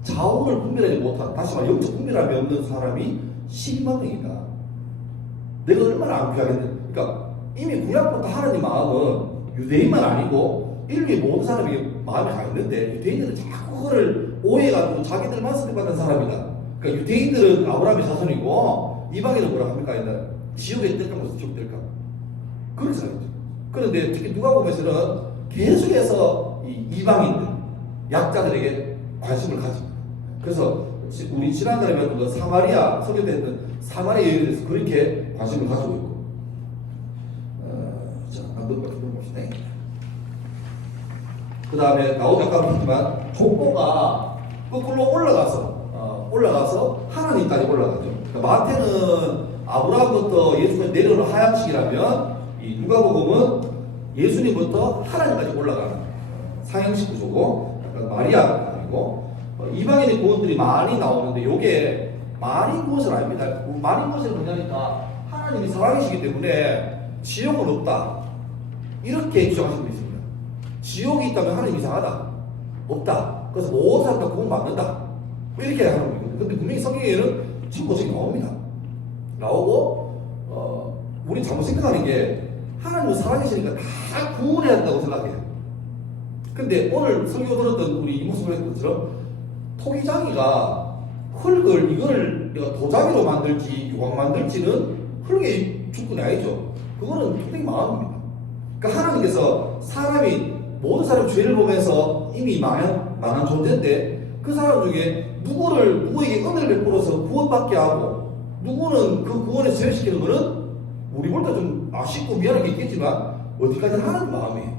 자원을 분별하지 못한, 다시 말해 영적 분별함이 없는 사람이 12만 명이다. 내가 얼마나 안 귀하겠냐. 그러니까 이미 구약부터 하나님 마음은 유대인만 아니고 인류의 모든 사람이 마음이 가 있는데 유대인들은 자꾸 그거를 오해해가지고 자기들만 선택받는 사람이다. 그러니까 유대인들은 아브라함의 자손이고 이방인은 뭐라 합니까? 옛날 지옥에 뜰까 무슨 지옥 뜰까? 그렇게 생각했죠. 그런데 특히 누가복음에서는 계속해서 이 이방인들, 약자들에게 관심을 가집니다. 그래서 우리 지난달에 배웠던 그 사마리아 설교때 했던 사마리아 여인에 대해서 그렇게 관심을 가지고 있고. 자, 한번 봅시다. 그 다음에 나오지 아까 했지만 족보가 거꾸로 올라가서 하나님까지 올라가죠. 그러니까 마태는 아브라함부터 예수님이 내려오는 하향식이라면 이 누가복음은 예수님부터 하나님까지 올라가는 상향식 구조고, 약간 마리아 아니고 이방인의 구원들이 많이 나오는데 이게 많이 구원은 아닙니다. 많이 구원을 뭐냐니까 하나님이 살아계시기 때문에 지옥은 없다 이렇게 주장하시고 있습니다. 지옥이 있다면 하나님 이상하다, 없다. 그래서 모든 사람 다 구원 받는다 이렇게 하는 겁니다. 근데 분명히 성경에는 참고적이 나오고 우리 잘못 생각하는 게 하나님은 살아계시니까 다 구원해야 한다고 생각해요. 근데 오늘 설교 들었던 우리 이모습을 했던 것처럼 토기장이가 흙을 이거를 내가 도자기로 만들지 유광 만들지는 흙의 주권이 아니죠. 그거는 토기 마음입니다. 그러니까 하나님께서 모든 사람이 죄를 보면서 이미 망한 존재인데 그 사람 중에 누구에게 은혜를 베풀어서 구원받게 하고 누구는 그 구원에 제외시키는 거는 우리 볼 때 좀 아쉽고 미안한 게 있겠지만 어디까지나 하나님 마음이에요.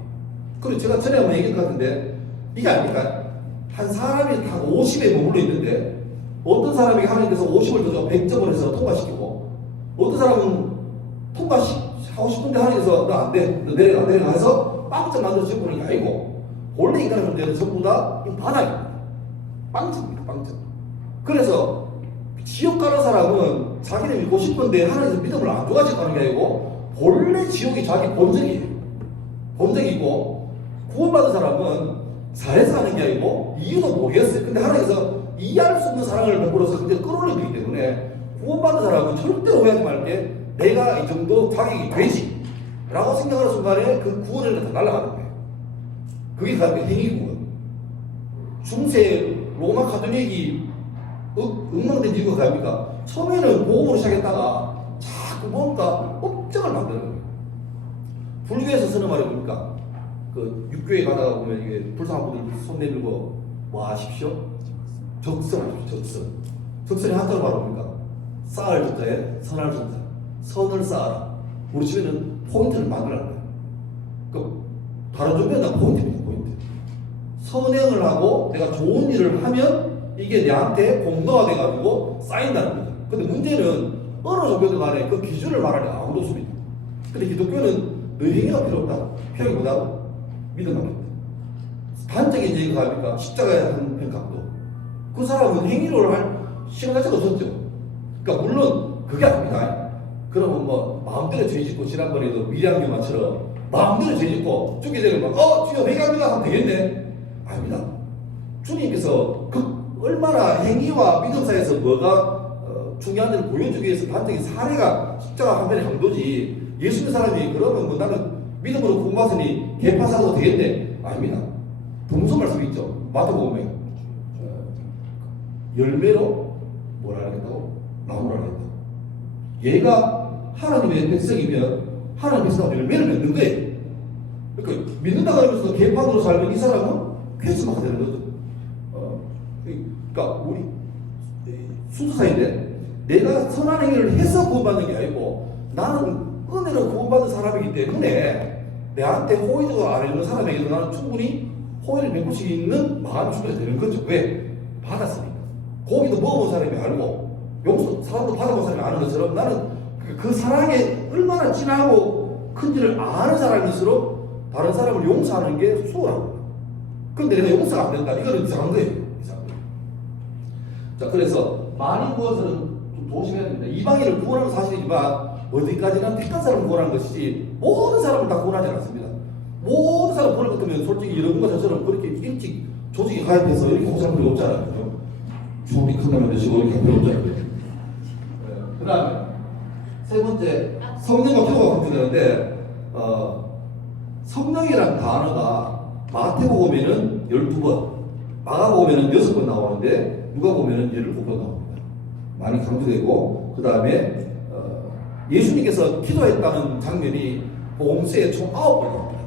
그리고 제가 전에 한번 얘기한 것 같은데 이게 아닙니까? 한 사람이 다 50에 머물러 있는데 어떤 사람이 하나님께서 50을 더 100점을 해서 통과시키고 어떤 사람은 통과하고 싶은데 하나님께서 너 안 돼, 너 내려가 해서 빵점 만들어 주는 게 아니고 원래 인간의 존재는 전부 다 바닥입니다. 빵점입니다. 빵점. 그래서 지옥 가는 사람은 자기를 믿고 싶은데 하나님께서 믿음을 안 줘가지고 가는 게 아니고 본래 지옥이 자기 본적이에요. 본적이고 구원받은 사람은 잘해서 하는 게 아니고 이유도 모르겠어요. 근데 하나님께서 이해할 수 없는 사랑을 베풀어서 그때 끌어올리기 때문에 구원받은 사람은 절대로 후회하지 말게 내가 이 정도 자격이 되지 라고 생각하는 순간에 그 구원을 다 날아가는 거예요. 그게 바로 행위구원. 중세 로마 가톨릭이 엉망된 이유가 뭡니까? 처음에는 복음으로 시작했다가 자꾸 뭔가 업적을 만드는 거예요. 불교에서 쓰는 말이 뭡니까? 그 육교에 가다가 보면 이게 불쌍한 분들 손 내밀고 뭐 하십시오? 적선하십시오. 적선이 한자로 바로 뭡니까? 쌓을 적자에 선할 적자. 선을 쌓아라. 우리 집에는 포인트를 만들라는 거예요. 그 다른 종교는 포인트입니다. 포인트. 선행을 하고 내가 좋은 일을 하면 이게 내한테 공로가 돼가지고 쌓인다는 거죠. 근데 문제는 어느 종교든 간에 그 기준을 말하는 아무도 없습니다. 근데 기독교는 너희 행위가 필요 없다. 필요가 뭐다? 믿음만 있다. 단적인 얘기가 뭡니까? 십자가에 한 각도. 그 사람은 행위를 할 시간 자체가 없었죠. 그러니까 물론 그게 아닙니다. 그러면 뭐 마음대로 죄짓고 지난번에도 미량교만처럼 마음대로 죄짓고 죽기 전에 주여 회개합니다 하면 되겠네. 아닙니다. 주님께서 얼마나 행위와 믿음 사이에서 뭐가 중요한지를 보여주기 위해서 단적인 사례가 십자가 한 편의 강도지. 예수 믿는 사람이 그러면 뭐 나는 믿음으로 구원받으니 개파사도 되겠네. 아닙니다. 동서 말씀이 있죠. 마태복음에 열매로 뭐라 하겠다고? 나무라 하겠다. 얘가 하나님의 백성이면 하나님의 백성은 열매를 맺는 거예요. 그러니까 믿는다고 하면서 개판으로 살면 이 사람은 쾌수마가 되는 거죠. 그러니까 우리 순수사인데 내가 선한 행위를 해서 구원받는 게 아니고 나는 은혜로 구원받은 사람이기 때문에 내한테 호의도가 안 있는 사람에게도 나는 충분히 호의를 베풀 수 있는 마음이 준비가 되는 거죠. 왜? 받았으니까. 고기도 먹어본 사람이 알고 용서 사랑도 받아본 사람이 아는 것처럼 나는 그 사랑이 얼마나 진하고 큰지를 아는 사람일수록 다른 사람을 용서하는 게 수월합니다. 그런데 내가 용서가 안 된다. 이거는 이상한 거예요. 이상한 거예요. 자, 그래서 많이 구원서는 좀 조심해야 됩니다. 이방인을 구원하는 사실이지만 어디까지나 택한 사람을 구원하는 것이지 모든 사람을 다 구원하지 않습니다. 모든 사람을 구원할 것 같으면 솔직히 여러분과 저처럼 그렇게 일찍 조직에 가입해서 이렇게 공사할 필요 없잖아요. 주업이 큰다면 되시고 이렇게 할 필요 없잖아요. 그 다음에 세 번째, 성령과 기도가 관계되는데 성령이라는 단어가 마태복음에는 12번, 마가복음에는 6번 나오는데 누가복음에는 17번 나옵니다. 많이 강조되고, 그 다음에 예수님께서 기도했다는 장면이 복음서에 총 9번 나옵니다.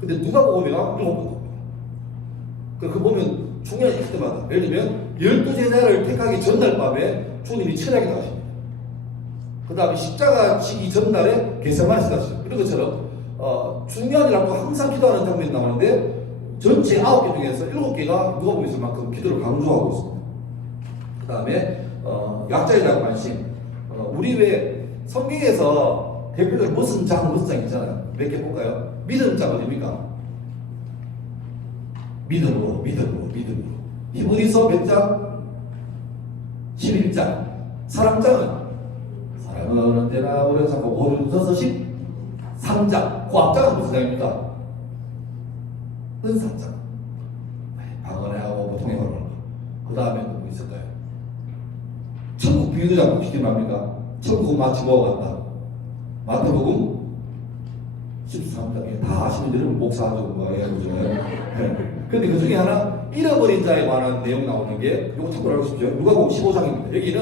근데 누가복음에는 7번 나옵니다. 그 보면 중요한 이때마다, 예를 들면 12제자를 택하기 전날 밤에 주님이 철학에 나가십니다. 그 다음에 십자가 지기 전날에 겟세마네에 가시죠. 이런 것처럼 중요한 일하고 항상 기도하는 장면이 나오는데 전체 9개 중에서 7개가 누가복음에 있을 만큼 기도를 강조하고 있습니다. 그 다음에 약자에 대한 관심. 우리 왜 성경에서 대표적으로 무슨 장 있잖아요. 몇 개 볼까요? 믿음 장 어디입니까? 믿음으로. 히브리서 몇 장? 11장. 사랑장은? 사랑은 언제나 오래 참고 고린도서 13장. 그 앞장은 무슨 장입니까? 은사장. 방언회하고 보통회하고 그 다음에 뭐 있을까요? 천국 비유도장 혹시 기억납니까? 천국은 마치 뭐가 같다? 마태복음 13장에 다 아시는 분들은 목사하고 뭐 해보죠. 근데 그 중에 하나 잃어버린 자에 관한 내용 나오는 게 이거 참고로 하십시오. 누가복음 15장입니다. 여기는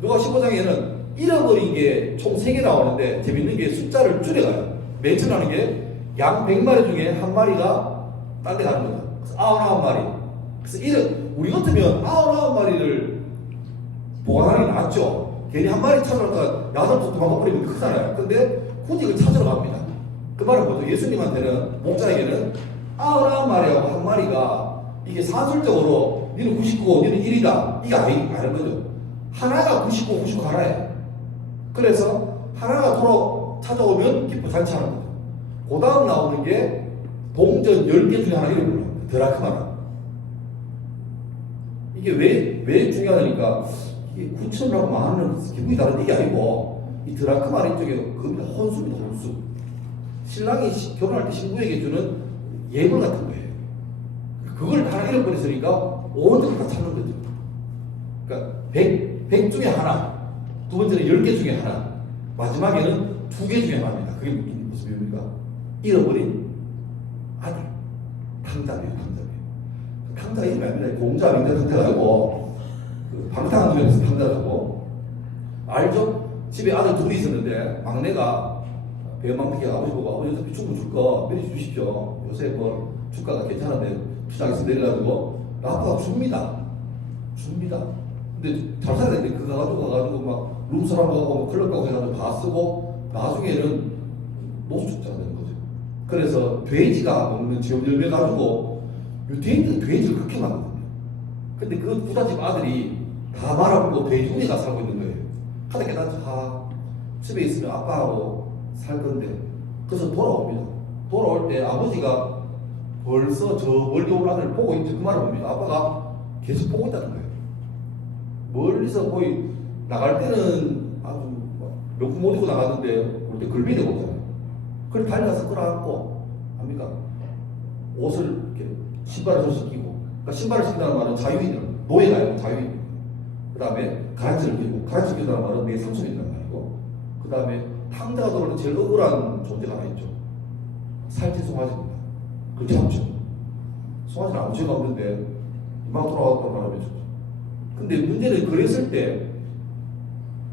누가 15장에는 잃어버린 게 총 3개 나오는데 재밌는 게 숫자를 줄여가요. 맨 처음 하는 게 양 100마리 중에 한 마리가 딴 데 가는 거죠. 그래서 99마리. 그래서 우리 같으면 99마리를 보관하는 게 낫죠. 괜히 한 마리 찾아다가 야단부터 막아버리면 크잖아요. 근데 굳이 이걸 찾으러 갑니다. 그 말은 뭐죠? 예수님한테는, 목자에게는 99마리하고 한 마리가 이게 산술적으로 니는 99, 니는 1이다. 이게 아닌 거죠. 하나가 99, 99 하나예요. 그래서 하나가 찾아오면 기뻐 잔치하는 거죠. 그 다음 나오는 게 동전 10개 중에 하나 이름을 불러요. 드라크마나. 이게 왜 중요하니까 이게 9천이라고 말하는 기분이 다른데 이게 아니고 이 드라크마나 쪽에 그겁니다. 혼수입니다. 혼수. 신랑이 결혼할 때 신부에게 주는 예물 같은 거예요. 그걸 하나 잃어버렸으니까 온 데를 다 찾는 거죠. 그러니까 100 중에 하나, 두 번째는 10개 중에 하나, 마지막에는 2개 중에 하나입니다. 그게 무슨 비유입니까? 잃어버린 아들, 탕자예요. 탕자가 이름이 아니라 공자 명자 탕자가 아니고 방탕한 놈에서 탕자라고 알죠? 집에 아들 둘이 있었는데 막내가 배은망덕이가 아버지 보고 아버지 어차피 충분 줄거 미리 주십시오. 요새 뭐 주가가 괜찮은데 시장에서 내려가지고 아빠가 줍니다. 근데 잘 살아야 되는데 그거 가가지고 막 룸사람 가고 뭐 클럽 가고 해가지고 다 쓰고 나중에는 노숙자가 되는 거죠. 그래서 돼지가 먹는 지역 열매 가지고 유태인들은 돼지를 그렇게 많거든요. 근데 그 부잣집 아들이 다 말아먹고 돼지우리가 살고 있는 거예요. 하다 깨닫죠. 집에 있으면 아빠하고 살 건데. 그래서 돌아옵니다. 돌아올 때 아버지가 벌써 저 멀리 온 아들을 보고 있죠. 그 말을 봅니다. 아빠가 계속 보고 있다는 거예요. 멀리서 거의 나갈 때는 아주 명품 못 입고 나갔는데 올 때 걸비대 오잖아요. 그걸 달려가서 끌어안고 합니까? 옷을 이렇게 신발을 신기고, 그러니까 신발을 신다는 말은 자유인은 노예가 아니고 자유인. 그 다음에 가라지를 끼고, 가라지를 끼다는 말은 내 삼촌이라는 말이고, 그 다음에 탕자가 들어올 때 제일 억울한 존재가 하나 있죠. 살찐 송아지입니다. 그렇게 잡죠. 송아지는 아무 죄가 없는데 이만 돌아왔다고 말하면 좋죠. 근데 문제는 그랬을 때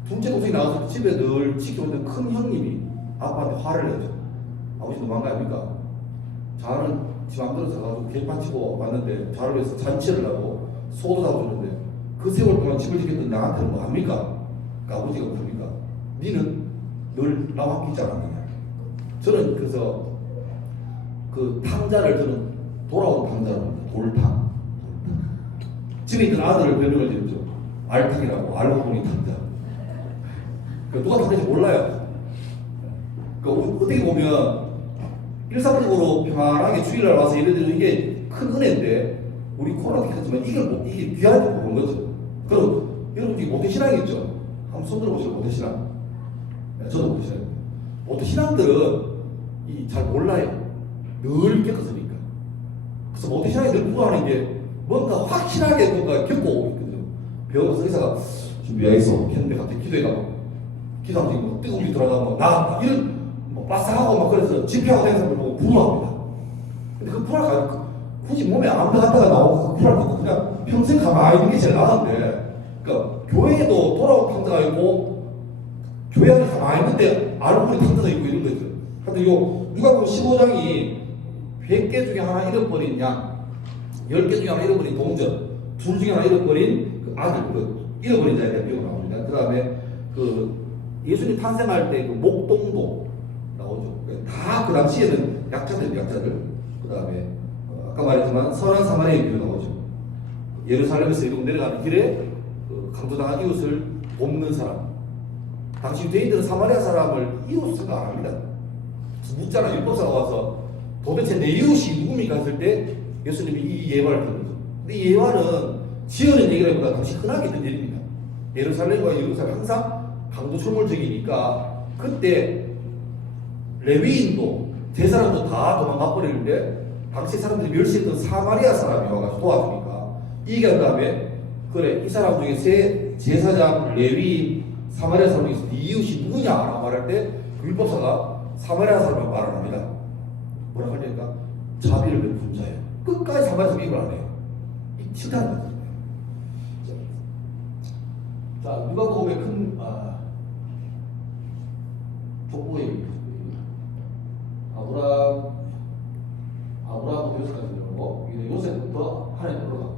둘째 동생이 나가서 집에 늘 지켜오던 큰 형님이 아빠한테 화를 내죠. 아버지 너무한 거 아닙니까? 자는 집 안 들어서 가지고 개판 치고 왔는데 자를 위해서 잔치를 하고 소도 사주는데 그 세월 동안 집을 지켰던 나한테는 뭐 합니까? 그 아버지가 뭐 합니까? 니는 늘 나와 끼지 않았느냐. 저는 그래서 그 탕자를 저는 돌아온 탕자로 합니다. 돌탕. 집에 있던 아들을 별명을 지었죠. 알탕이라고. 알고보니 탕자. 누가 탕자인지 몰라요. 어떻게 보면 일상적으로 편안하게 주일날 와서 예를 들어 이게 큰 은혜인데 우리 코로나 기간이지만 이게 귀하게 보는 거죠. 그럼 여러분들이 모태신앙이겠죠? 한번 손 들어보시죠. 모태신앙. 저도 모태신앙. 모태신앙들은 잘 몰라요. 늘 겪었으니까. 그래서 모태신앙이 늘 구하는 게 뭔가 확실하게 뭔가 겪고 있거든요. 병원에서 의사가 준비해 있어 했는데 갑자기 기도해가고 기도하면 지금 뭐 뜨거운 게 들어가고 나갔다 이런 뭐 바싹하고 막 그래서 집회하고 다니는 사람들 보고 분노합니다. 근데 그 불화가 굳이 몸에 아무나 갔다가 나오고 그 불화를 걷고 그냥 평생 가만히 있는 게 제일 나은데 그러니까 교회에도 돌아온 탕자가 있고 교회 안에 가만히 있는데 알고 보니 탕자가 있고 이런 거죠. 근데 누가복음 15장이 100개 중에 하나 잃어버린 양 10개 중에 하나 잃어버린 동전, 둘 중에 하나 잃어버린 그 아들, 잃어버린 자에 대한 비유가 나옵니다. 그 다음에 예수님 탄생할 때 그 목동도 나오죠. 다 그 당시에는 약자들. 그 다음에 아까 말했지만 선한 사마리아의 비유 나오죠. 예루살렘에서 이동 내려가는 길에 강도당한 이웃을 돕는 사람. 당시 유대인들은 사마리아 사람을 이웃 생각 안 합니다. 묻잖아. 율법사가 와서 도대체 내 이웃이 누굽니까 했을 때 예수님이 이 예화를 들은 거죠. 근데 이 예화는 지어낸 얘기라기보다 당시 흔하게 있던 일입니다. 예루살렘과 예루살렘 항상 강도 출몰적이니까 그때 레위인도 제사람도 다 도망가 버리는데 당시 사람들이 멸시했던 사마리아 사람이 와가지고 도와주니까 이기한 다음에 그래 이 사람 중에 제사장, 레위인, 사마리아 사람 중에서 네 이웃이 누구냐라고 말할 때 그 율법사가 사마리아 사람을 말을 합니다. 뭐라고 하니까 자비를 베푼 자예요. 끝까지 사마리아 사람 입을 안 해요. 이 칭찬하는 거죠. 자, 누가복음의 큰 족보의 아브라함부터 요셉까지 들어가고 여기는 요셉부터 하나님 들어가고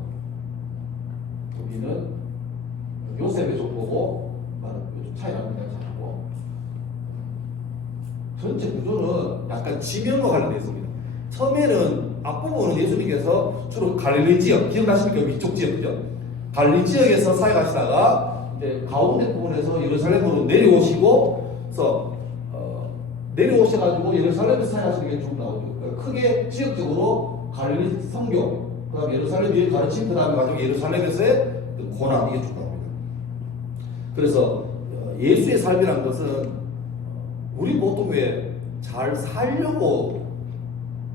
여기는 요셉의 족보고 차이 납니다. 전체 구조는 약간 지명과 관련되어 있습니다. 처음에는 앞부분은 예수님께서 주로 갈릴리 지역, 기억나십니까? 위쪽 지역이죠. 갈릴리 지역에서 사역하시다가 이제 가운데 부분에서 예루살렘으로 내려오시고, 그래서 내려오셔가지고 예루살렘에서 사역하시는 게 좀 나오죠. 그러니까 크게 지역적으로 갈릴리 성교, 그다음에 예루살렘 위에 가르침, 그다음에 마지막 예루살렘에서의 고난 이게 쭉 나옵니다. 그래서 예수의 삶이라는 것은 우리 보통 왜 잘 살려고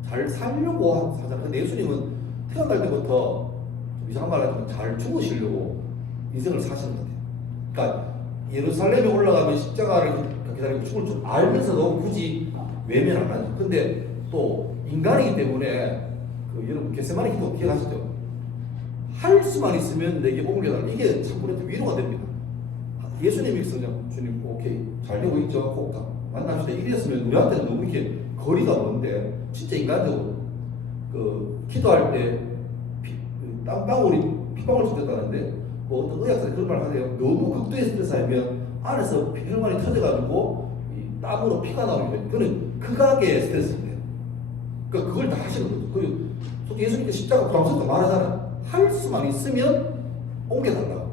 하잖아요. 근데 예수님은 태어날 때부터 좀 이상한 말 하지만 잘 죽으시려고 인생을 사시는 것 같아요. 그러니까 예루살렘에 올라가면 십자가를 기다리고 죽을 줄 알면서도 굳이 외면 안 하죠. 근데 또 인간이기 때문에 여러분 겟세마네 기도 기억하시죠? 할 수만 있으면 내게 옮겨달라. 이게 참 우리한테 위로가 됩니다. 예수님이 그냥 주님 오케이 잘 되고 있죠. 꼭 만납시다. 이랬으면 우리한테는 너무 이렇게 거리가 먼데 진짜 인간적으로 기도할 때 땀방울이 핏방울 쏟았다는데 뭐 어떤 의학자들이 그런 말 하세요. 너무 극도의 스트레스 하면 안에서 혈관이 터져가지고 이 땀으로 피가 나오는데 그거는 극악의 스트레스인데 그러니까 그걸 다 하시는 거죠. 그리고 예수님께서 십자가 부담스럽게 말하잖아요. 할 수만 있으면 옮겨달라고.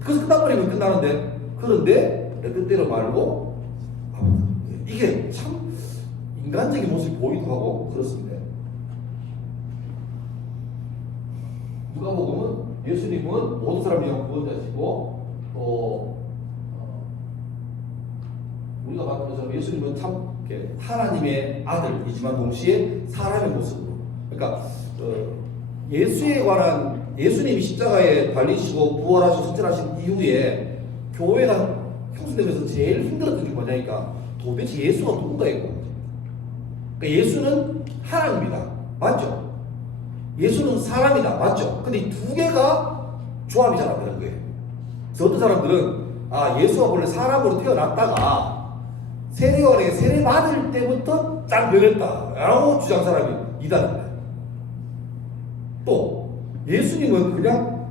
그래서 끝나버리면 끝나는데 그런데 내 뜻대로 말고 이게 참 인간적인 모습이 보이기도 하고 그렇습니다. 누가복음은 예수님은 모든 사람을 위한 구원자시고 또 우리가 봤던 것처럼 예수님은 참 하나님의 아들이지만 동시에 사람의 모습으로 그러니까 예수에 관한 예수님이 십자가에 달리시고 부활하시고 승천하신 이후에 교회가 형성되면서 제일 힘들었던 게 뭐냐니까 도대체 예수가 누군가 이거. 그러니까 예수는 하나님이다. 맞죠? 예수는 사람이다. 맞죠? 근데 이 두 개가 조합이 잘 안 되는 거예요. 그래서 어떤 사람들은 예수가 원래 사람으로 태어났다가 세례요한에게 세례 받을 때부터 딱 변했다 라고 주장하는 사람이 이단입니다. 또 예수님은 그냥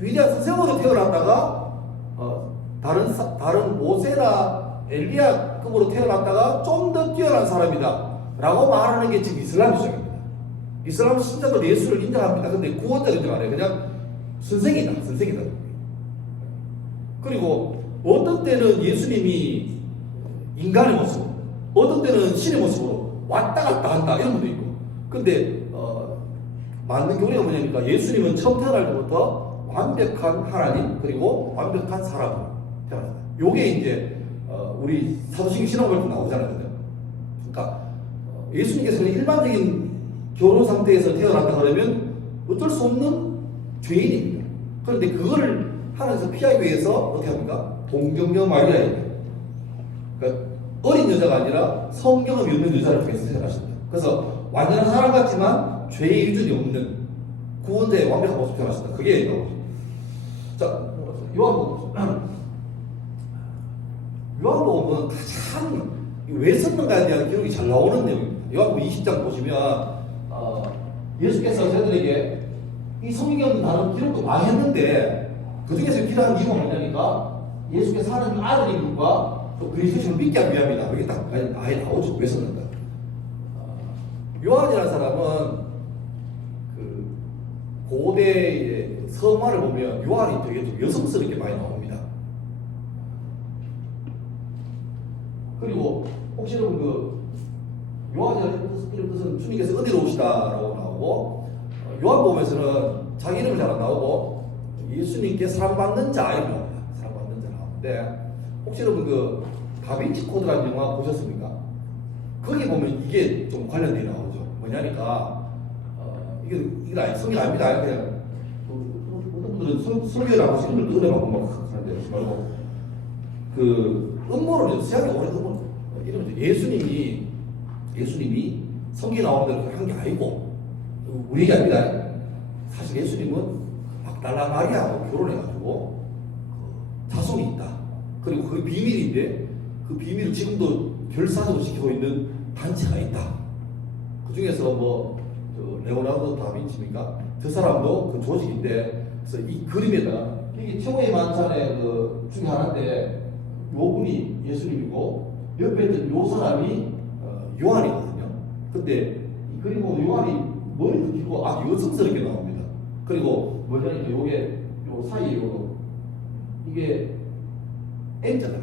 위대한 선생으로 태어났다가 다른 모세나 엘리야급으로 태어났다가 좀 더 뛰어난 사람이다 라고 말하는 게 지금 이슬람 주장입니다. 이슬람 신자들 예수를 인정합니다. 근데 구원자를 인정 안 해요. 그냥 선생이다. 그리고 어떤 때는 예수님이 인간의 모습, 어떤 때는 신의 모습으로 왔다 갔다 한다 이런 것도 있고. 근데 맞는 교리가 뭐냐니까 예수님은 처음 태어날 때부터 완벽한 하나님 그리고 완벽한 사람으로 태어났다. 요게 이제 우리 사도신경 신앙고백에 나오잖아요. 그러니까 예수님께서는 일반적인 결혼 상태에서 태어났다 그러면 어쩔 수 없는 죄인입니다. 그런데 그거를 하나님께서 피하기 위해서 어떻게 합니까? 동정녀 마리아에게, 그러니까 어린 여자가 아니라 성경을 읽는 여자를 통해서 태어나십니다. 그래서 완전한 사람 같지만 죄의 유전이 없는 구원자의 완벽한 모습 태어나십니다. 그게 나오죠. 자, 요한복음은 가장 왜 썼는가에 대한 기록이 잘 나오는 내용입니다. 요한복음 20장 보시면 예수께서 저희들에게 이 성경 다른 기록도 많이 했는데 그 중에서 필요한 이유가 뭐냐니까 예수께서 하나님 아들임과 또 그리스도를 믿게 하기 위함이다. 그게 딱 아예 나오죠. 왜 썼는가? 요한이라는 사람은 그 고대의 서마를 보면 요한이 되게 좀 여성스럽게 많이 나옵니다. 그리고 혹시 여러분 그 요한이라는 뜻은 주님께서 어디로 오시다라고 나오고 요한복음에서는 자기 이름을 잘 안 나오고 예수님께 사랑받는 자 이름 나옵니다. 사랑받는 자 나오는데 혹시 여러분 그 다빈치 코드라는 영화 보셨습니까? 거기 보면 이게 좀 관련되어 나오죠. 뭐냐니까 이게 아니 성경 아닙니다. 그냥 어떤 분들은 설교를 하고 신을 은혜받고 막 하는데 말고 그 음모론에서 세상에 오래 음모론 이러면 예수님이 성경에 나오는 대로 한 게 아니고 우리 얘기 아닙니다. 사실 예수님은 막달라 마리아하고 결혼해가지고 자손이 있다. 그리고 그 비밀인데 그 비밀을 지금도 결사적으로 지키고 있는 단체가 있다. 그 중에서 뭐 레오나르도 다빈치입니까? 저 사람도 그 조직인데 그래서 이 그림에다가 이게 최고의 만찬의 그 중에 하나인데 요 분이 예수님이고 옆에 있던 요 사람이 요한이거든요. 근데 이 그림 보면 요한이 머리도 길고 아주 여성스럽게 나옵니다. 그리고 뭐냐니까 요게 요 사이에 요 이게 M자다.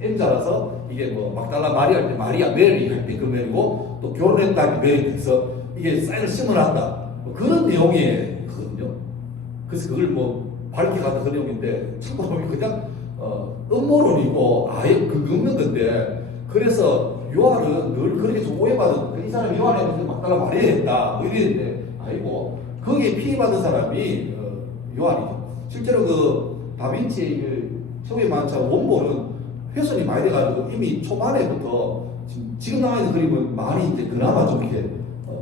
M자라서 이게 뭐 막달라 마리아 할 때 마리아 메리 할 때 그 메리고 또 결혼했다 할 때 메리 돼서 이게 사인을 심어한다 뭐 그런 내용이거든요. 그래서 그걸 뭐 밝게 가는 그런 내용인데 참고로 그냥 음모론이고 아예 근거없는 건데 그래서 요한은 늘 그렇게 좀 오해받은 이 사람이 요한에 무슨 막달라 마리아 했다 뭐 이랬는데 아니고 거기에 피해받은 사람이 요한이죠. 실제로 그 다빈치의 그 최고의 만찬 원본은 훼손이 많이 돼가지고 이미 초반에부터 지금 나와 있는 그림은 많이 이제 그나마 좀 이렇게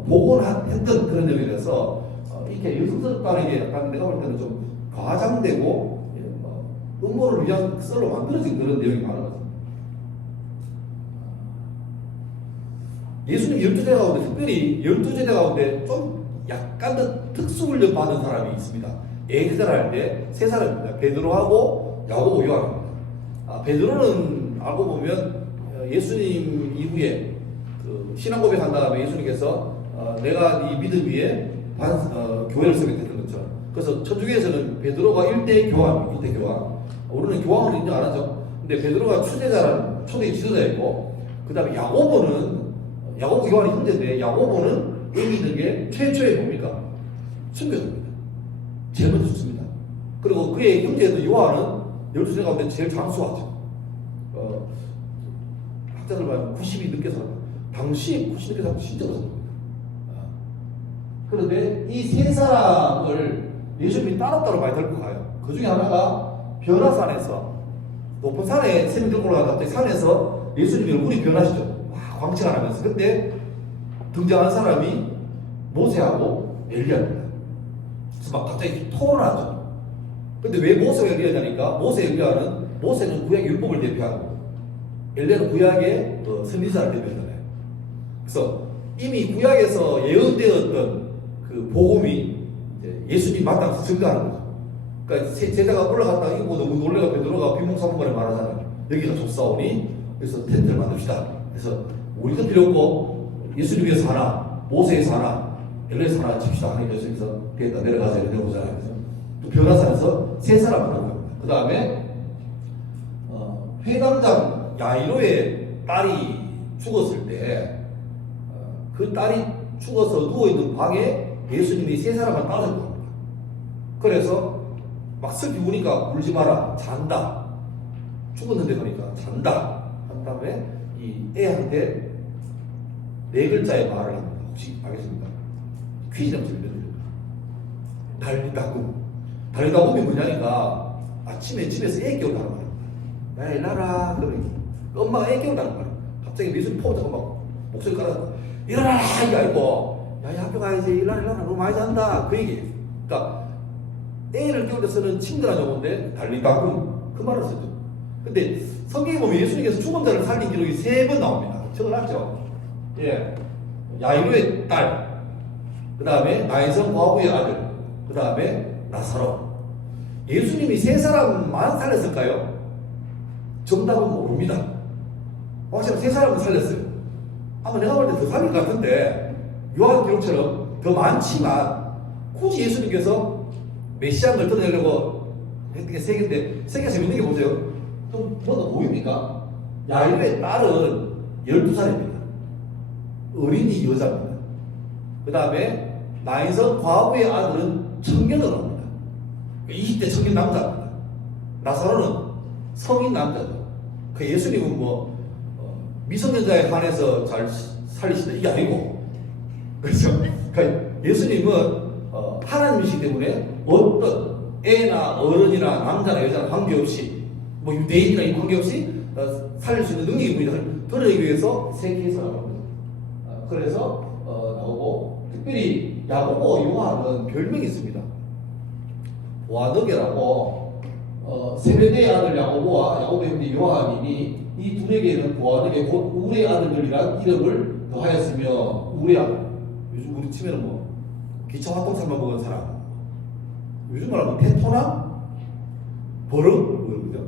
복원했던 그런 내용이라서 이렇게 여성스럽다는 게 약간 내가 볼 때는 좀 과장되고 음모를 위한 썰로 만들어진 그런 내용이 많은 것 같습니다. 예수님 12제자 가운데 특별히 12제자 가운데 좀 약간 더 특수훈련 받은 사람이 있습니다. 예제자를 할 때 세 사람입니다. 베드로하고 야고보, 요한입니다. 베드로는 알고 보면 예수님 이후에 그 신앙 고백한 다음에 예수님께서 내가 네 믿음 위에 교회를 세우게 됐던 것처럼 그래서 천주교에서는 베드로가 1대 교황, 1대 교황. 우리는 교황을 인정 안 하죠. 근데 베드로가 초대자라는 초대 지도자였고 그 다음에 야고보 교환이 형제인데 야고보는 여기 있는 게 최초의 뭡니까? 순교자입니다. 제일 먼저 죽습니다. 그리고 그의 형제도 요한은 12세 가운데 제일 장수하죠. 학자들 말하면 90이 넘게 살아요. 당시 90 넘게 살면 진짜 그렇습니다. 그런데 이 세 사람을 예수님이 따로따로 많이 들고 가요. 그 중에 하나가 변화산에서 높은 산에 샘이 들고 올라가다 갑자기 산에서 예수님이 얼굴이 변하시죠. 광채가 나면서. 근데 등장한 사람이 모세하고 엘리야입니다. 그래서 막 갑자기 토론하죠. 근데 왜 모세가 엘리야냐니까 모세는 구약 율법을 대표하고 엘리야는 구약의 선지자를 대표하잖아요. 그래서 이미 구약에서 예언되었던 그 복음이 이제 예수님 만나서 증가하는 거죠. 그러니까 제자가 올라갔다가 이거 너무 놀래가 베드로가 비몽사몽간에 말하잖아요. 여기가 좁사오니 그래서 텐트를 만듭시다. 그래서 우리도 필요 없고 예수님 위해서 하나, 모세에서 하나, 엘리에서 하나 칩시다 하니까 예수님께서 되겠다 내려가자 이렇게 내려오잖아요. 그래서 또 변화산에서 세 사람 만난 겁니다. 그 다음에 회당장 야이로의 딸이 죽었을 때 그 딸이 죽어서 누워있는 방에 예수님이 세 사람을 따르는 겁니다. 그래서 막 슬피 우니까 울지 마라 잔다 죽었는데 그러니까 잔다 한 다음에 이 애한테 네 글자의 말을 합니다. 혹시 알겠습니까? 퀴즈 한번 들려드립니다. 달리다꿈이 뭐냐니까 아침에 집에서 애 깨운다는 말입니다. 야 일어나라 그러니 엄마가 애 깨운다는 말이에요. 갑자기 미술이 포부다가 막 목소리 깔아서 일어나라 이게 아니고 야 학교 가야지 일어나 너무 많이 잔다 그 얘기예요. 그러니까 애를 깨울 때 쓰는 친근한 용어인데 달리다꿈 그 말을 쓰죠. 근데 성경에 보면 예수님께서 죽은 자를 살린 기록이 3번 나옵니다. 적어놨죠. 예, 야이로의 딸, 그 다음에 나인성 과부의 아들, 그 다음에 나사로. 예수님이 3사람만 살렸을까요? 정답은 모릅니다. 확실히 3사람은 살렸어요. 아마 내가 볼 때 더 살릴 것 같은데 요한 기록처럼 더 많지만 굳이 예수님께서 메시아인 걸 드러내려고 했던 게 3개인데 3개가 재밌는 게 보세요. 또 뭐가 보입니까? 야이로의 딸은 12살입니다. 어린이 여자입니다. 그 다음에 나인성 과부의 아들은 청년으로 합니다. 20대 청년 남자입니다. 나사로는 성인 남자죠. 그 예수님은 뭐 미성년자에 한해서 잘 살리시다 이게 아니고 그렇죠. 그러니까 예수님은 하나님이시기 때문에 어떤 애나 어른이나 남자나 여자나 관계없이 뭐 유대인이나 이 관계없이 살릴 수 있는 능력이 있습니다. 그러기 위해서 세계에서 나옵니다. 그래서 나오고 특별히 야고보 요한은 별명이 있습니다. 보아너게라고 세베대의 아들 야고보와 야고보의 형제 요한이니 이 둘에게는 보아너게 곧 우레 아들들이란 이름을 더하였으며 우레 아들 요즘 우리 치면은 뭐 기차 활동산만 먹은 사람 요즘 말하면 테토나 버릇 그죠?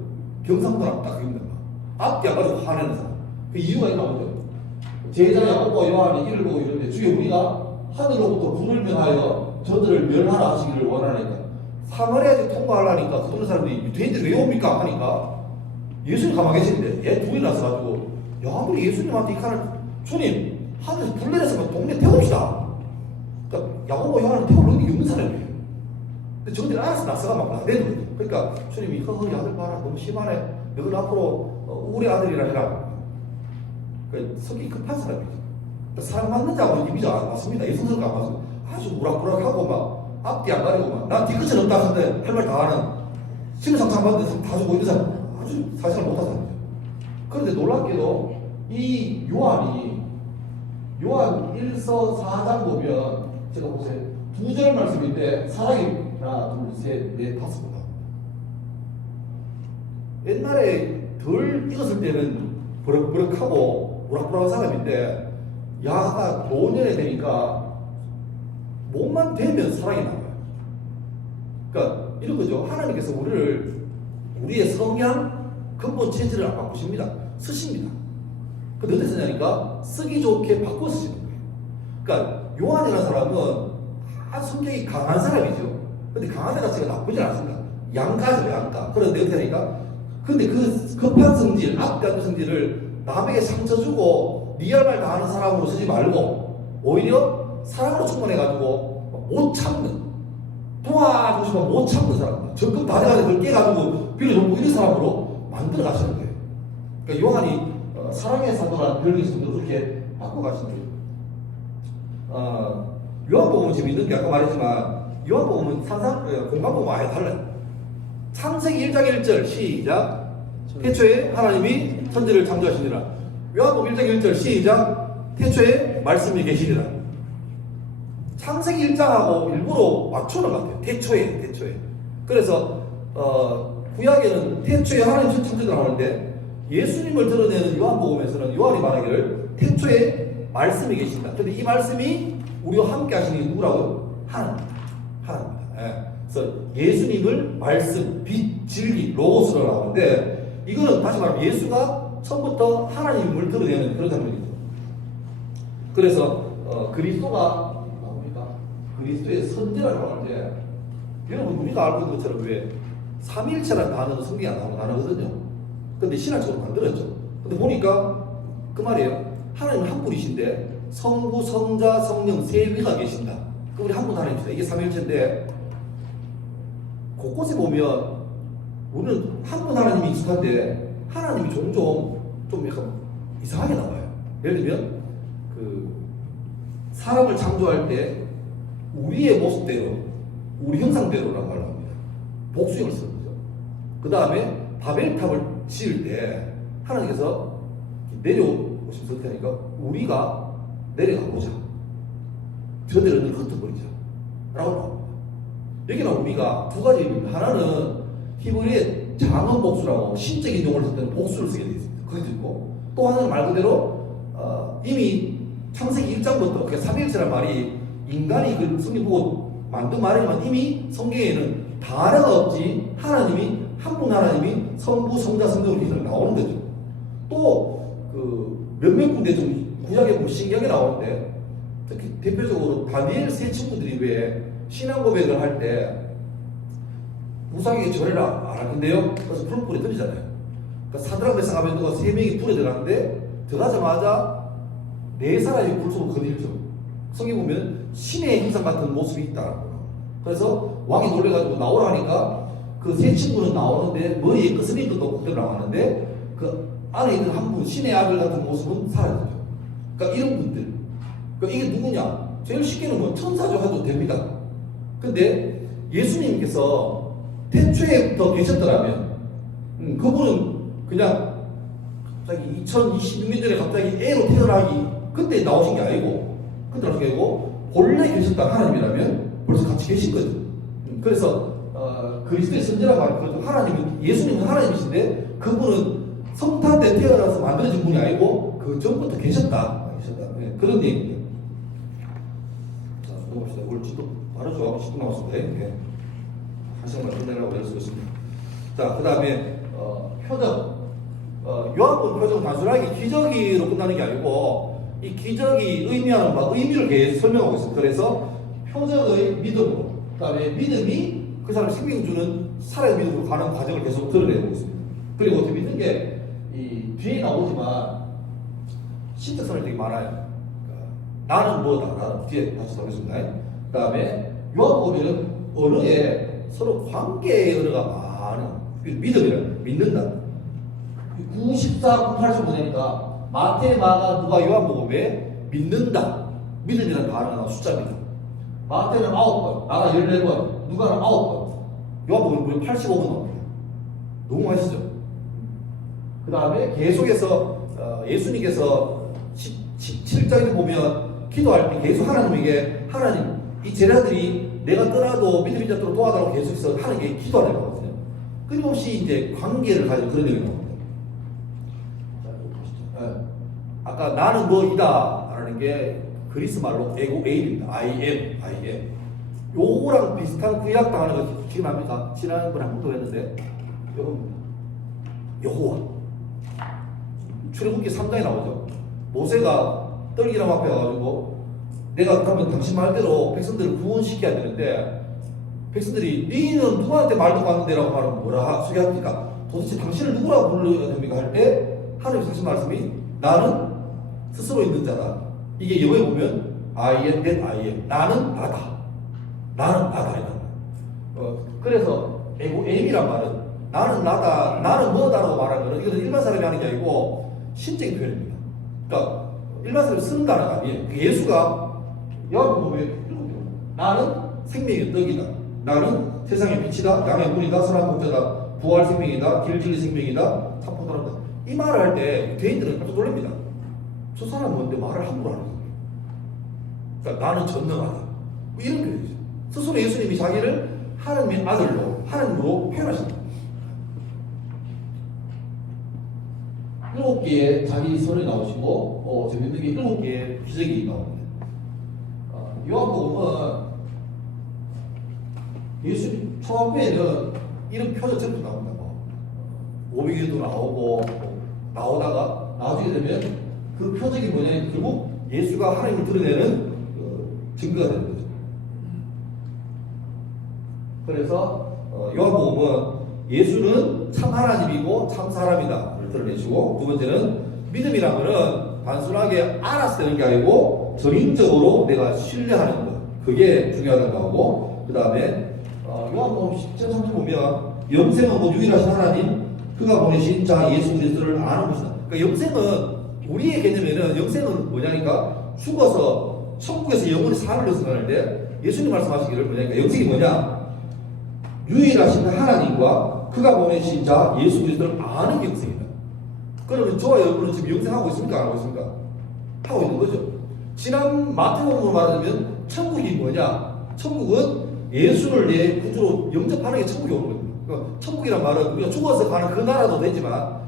경상도랑 딱 그립니다. 앞뒤 안 가지고 화내는 사람 그 이유가 있나보죠. 제자 야고보와 요한이 이를 보고 이러는데 주여 우리가 하늘로부터 불을 명하여 저들을 멸하라 하시기를 원하니까 사마리아에 통과하려니까 그런 사람들이 유대인들이 왜 옵니까 하니까 예수님 가만히 계시는데 얘 둘이 나서가지고 야 아무리 예수님한테 이 칼을 주님 하늘에서 불 내려서 동네 태웁시다. 그러니까 야고보 요한은 태울 능력이 없는 사람이에요. 근데 저들이 알아서 나서가 막 나대는 거죠. 그러니까 주님이 허허 아들 봐라 너무 심하네 너는 앞으로 우리 아들이라 해라. 그러니까 성격이 급한 사람이죠. 사람 맞는 자하고는 이미지 안 맞습니다. 예성스럽게 안 맞습니다. 아주 우락부락하고 막 앞뒤 안 가리고 막 난 뒤끝은 없다 하는데 할 말 다 하는 심상상 받는 사람 다 주고 있는 사람 아주 사실을 못한 사람이죠. 그런데 놀랍게도 이 요한이 요한 1서 4장 보면 제가 보세요. 2절 말씀인데 사랑이 하나 둘셋넷 다섯 번 옛날에 덜 익었을 때는 버럭버럭하고 우락부락한 사람인데 야가 노년에 되니까 몸만 되면 사랑이 나와요. 그러니까 이런 거죠. 하나님께서 우리의 성향, 근본 체질을 안 바꾸십니다. 쓰십니다. 그 어떻게 쓰냐니까 쓰기 좋게 바꿔 쓰시는 거예요. 그러니까 요한이라는 사람은 아주 성격이 강한 사람이죠. 근데 강한 애가 제가 나쁘진 않습니다. 양가죠, 양가. 그런데 어떻게 하니까 근데 그 급한 성질, 악한 성질을 남에게 상처 주고 네 할 말 다 하는 사람으로 쓰지 말고 오히려 사랑으로 충만해가지고 못 참는 도와주고 싶으면 못 참는 사람 적금 다 돼가지고 그걸 깨가지고 빌어주고 이런 사람으로 만들어 가시는 거예요. 그러니까 요한이 사랑의 사도라는 별명이 있습니다. 그렇게 바꿔 가시는 거예요. 요한복음은 재밌는 게 아까 말했지만 요한복음은 공간복음은 아예 달라요. 창세기 1장 1절 시작 태초에 하나님이 천지를 창조하시니라. 요한복음 1장 1절 시작 태초에 말씀이 계시니라. 창세기 1장하고 일부러 맞추는 것 같아요. 태초에 그래서 구약에는 태초에 하나님 창조를 하는데 예수님을 드러내는 요한복음에서는 요한이 말하기를 태초에 말씀이 계신다. 근데 이 말씀이 우리와 함께 하시는 게 누구라고요? 하나님입니다. 하나님입니다. 예. 그래서 예수님을 말씀, 빛, 진리, 로고스로 나오는데 이거는 다시 말하면 예수가 처음부터 하나님을 드러내는 그런 장면이죠. 그래서 그리스도가 뭡니까? 그리스도의 선제라고 하는데 여러분 우리가 알고 있는 것처럼 왜 삼위일체라는 단어는 성경에 안 나오는 단어거든요. 근데 신학적으로 만들었죠. 근데 보니까 그 말이에요. 하나님은 한 분이신데 성부, 성자, 성령 세 위가 계신다. 그 우리 한 분 하나님이시다. 이게 삼위일체인데 곳곳에 보면 우리는 한 분 하나님이 익숙한데 하나님이 종종 좀 약간 이상하게 나와요. 예를 들면 그 사람을 창조할 때 우리의 모습대로 우리 형상대로라고 말을 합니다. 복수형을 쓰는 거죠. 그 다음에 바벨탑을 지을 때 하나님께서 내려오신 상태니까 우리가 내려가 보자. 저들은 흩어버리자. 라고 나옵니다. 여기는 우리가 두 가지 의미입니다. 하나는 히브리의 장언 복수라고 신적인 용어를 쓸 때는 복수를 쓰게 되어 있습니다. 그게 있고 또 하나는 말 그대로 이미 창세기 1장부터 그 삼위일체라는 말이 인간이 그 성경 보고 만든 말이지만 이미 성경에는 다르가 없지 하나님이 한 분 하나님이 성부, 성자, 성령으로 계속 나오는 거죠. 또 그 몇몇 군데 좀 구약에 보면 신기하게 나오는데 특히 대표적으로 다니엘 세 친구들이 왜 신앙 고백을 할 때 우상에게 절해라 안 할 건데요. 그래서 불불에 들이잖아요. 그러니까 사드락 메삭 아벤노가 세 명이 불에 들어갔는데 들어가자마자 네 사람이 불 속으로 거닐죠. 성경 보면 신의 형상 같은 모습이 있다. 그래서 왕이 놀래가지고 나오라 하니까 그 세 친구는 나오는데 머리에 끄스린 것도 그대로 나왔는데 그 안에 있는 한 분 신의 아들 같은 모습은 사라졌죠. 그러니까 이런 분들. 그러니까 이게 누구냐? 제일 쉽게는 뭐 천사죠 해도 됩니다. 근데 예수님께서 태초에부터 계셨더라면 그분은 그냥 갑자기 2026년 전에 갑자기 애로 태어나기 그때 나오신 게 아니고 그때 나오신 게 아니고 본래 계셨던 하나님이라면 벌써 같이 계신 거죠. 그래서 그리스도의 선지라고 하는 거죠. 하나님은 예수님은 하나님이신데 그분은 성탄 때 태어나서 만들어진 분이 아니고 그 전부터 계셨다. 네, 그런 얘기입니다. 자, 넘어갑시다. 오늘 지도 바로 좋아하고 10분 남았습니다. 네. 한 시간만 끝내라고 연습했습니다. 자, 그 다음에 표정. 요한복음 표정은 단순하게 기저귀로 끝나는 게 아니고 이 기저귀 의미하는 바 의미를 계속 설명하고 있습니다. 그래서 표정의 믿음으로 그 다음에 믿음이 그 사람 생명 주는 살아의 믿음으로 가는 과정을 계속 드러내고 있습니다. 그리고 어떻게 믿는 게 이 뒤에 나오지만 신적선이 되게 많아요. 그러니까 나는 뭐다. 나는 뒤에 다시 나오겠습니다. 그 다음에 요한복음에는 언어에 서로 관계의 언어가 많은 믿음이라는 믿는다. 94, 98절 보내니까 마태, 마가, 누가 요한복음에 믿는다. 믿음이라는 단어가 숫자입니다. 마태는 9번, 마가 14번, 누가는 9번. 요한복음은 무려 85번 나옵니다. 너무 맛있죠? 그 다음에 계속해서 예수님께서 17장에 보면 기도할 때 계속 하나님에게 하나님 이 제자들이 내가 떠나도 믿음이 잡도록 도와달라고 계속해서 하나님께 기도하는 거거든요. 끊임없이 이제 관계를 가지고 그런 얘기가 나옵니다. 자, 이거 보시죠. 아까 나는 뭐이다 라는 게 그리스 말로 에고에임입니다. I am. 요거랑 비슷한 구약 단어가 기억납니까? 지난번에 한 번 더 했는데 요겁니다. 여호와. 출애굽기 3장에 나오죠. 모세가 떨기나무 앞에 가가지고 내가 가면 당신 말대로 백성들을 구원시켜야 되는데 백성들이 너희는 누구한테 말 듣고 왔는데라고 말하면 뭐라 소개합니까? 도대체 당신을 누구라고 불러야 됩니까? 할 때 하나님께서 하신 말씀이 나는 스스로 있는 자다. 이게 영어에 보면 I am that I am. 나는 나다. 나는 나다. 그래서 에고엠이란 말은 나는 나다, 나는 뭐다라고 말하는 거는 이거는 일반 사람이 하는 게 아니고 신적인 표현입니다. 그러니까 일반 사람이 쓰는 단어가 아니에요. 예수가 요한복음에 이렇게 나는 생명의 떡이다. 나는 세상의 빛이다. 양의 문이다. 선한 목자다. 부활 생명이다. 길 진리 생명이다. 참포도다. 이 말을 할 때 대인들은 깜짝 놀랍니다. 저 사람은 뭔데 말을 함부로 하는 거예요. 그러니까 나는 전능하다. 뭐 이런 표현이죠. 스스로 예수님이 자기를 하나님의 아들로 하나님으로 표현하십니다. 7개의 자기 선이 나오시고 재밌는 게 7개의 기적이 나옵니다. 요한복음은 예수님 초반부에는 이런 표적 전부 나옵니다. 오병이도 나오고 나오다가 나중에 되면 그 표적이 뭐냐면 결국 예수가 하나님을 드러내는 증거가 되는 거죠. 그래서 요한복음은 예수는 참 하나님이고 참 사람이다를 드러내시고, 두 번째는 믿음이란 것은 단순하게 알아서 되는 게 아니고 전인적으로 내가 신뢰하는 것, 그게 중요하다는 거고, 그 다음에 요한복음 10장 3절 보면 영생은 곧 유일하신 하나님 그가 보내신 자 예수 그리스도를 아는 것이다. 그러니까 영생은 우리의 개념에는 영생은 뭐냐니까 죽어서 천국에서 영원히 살을 생각하는데, 예수님 말씀하시기를 뭐냐니까 영생이 뭐냐, 유일하신 하나님과 그가 보내신 자 예수 그리스도를 아는 게 영생이다. 그러면 저와 여러분은 지금 영생하고 있습니까? 안 하고 있습니까? 하고 있는 거죠. 지난 마태복음으로 말하자면 천국이 뭐냐, 천국은 예수를 내 구주로 영접하는 게 천국이 오는 거예요. 그러니까 천국이란 말은 우리가 죽어서 가는 그 나라도 되지만,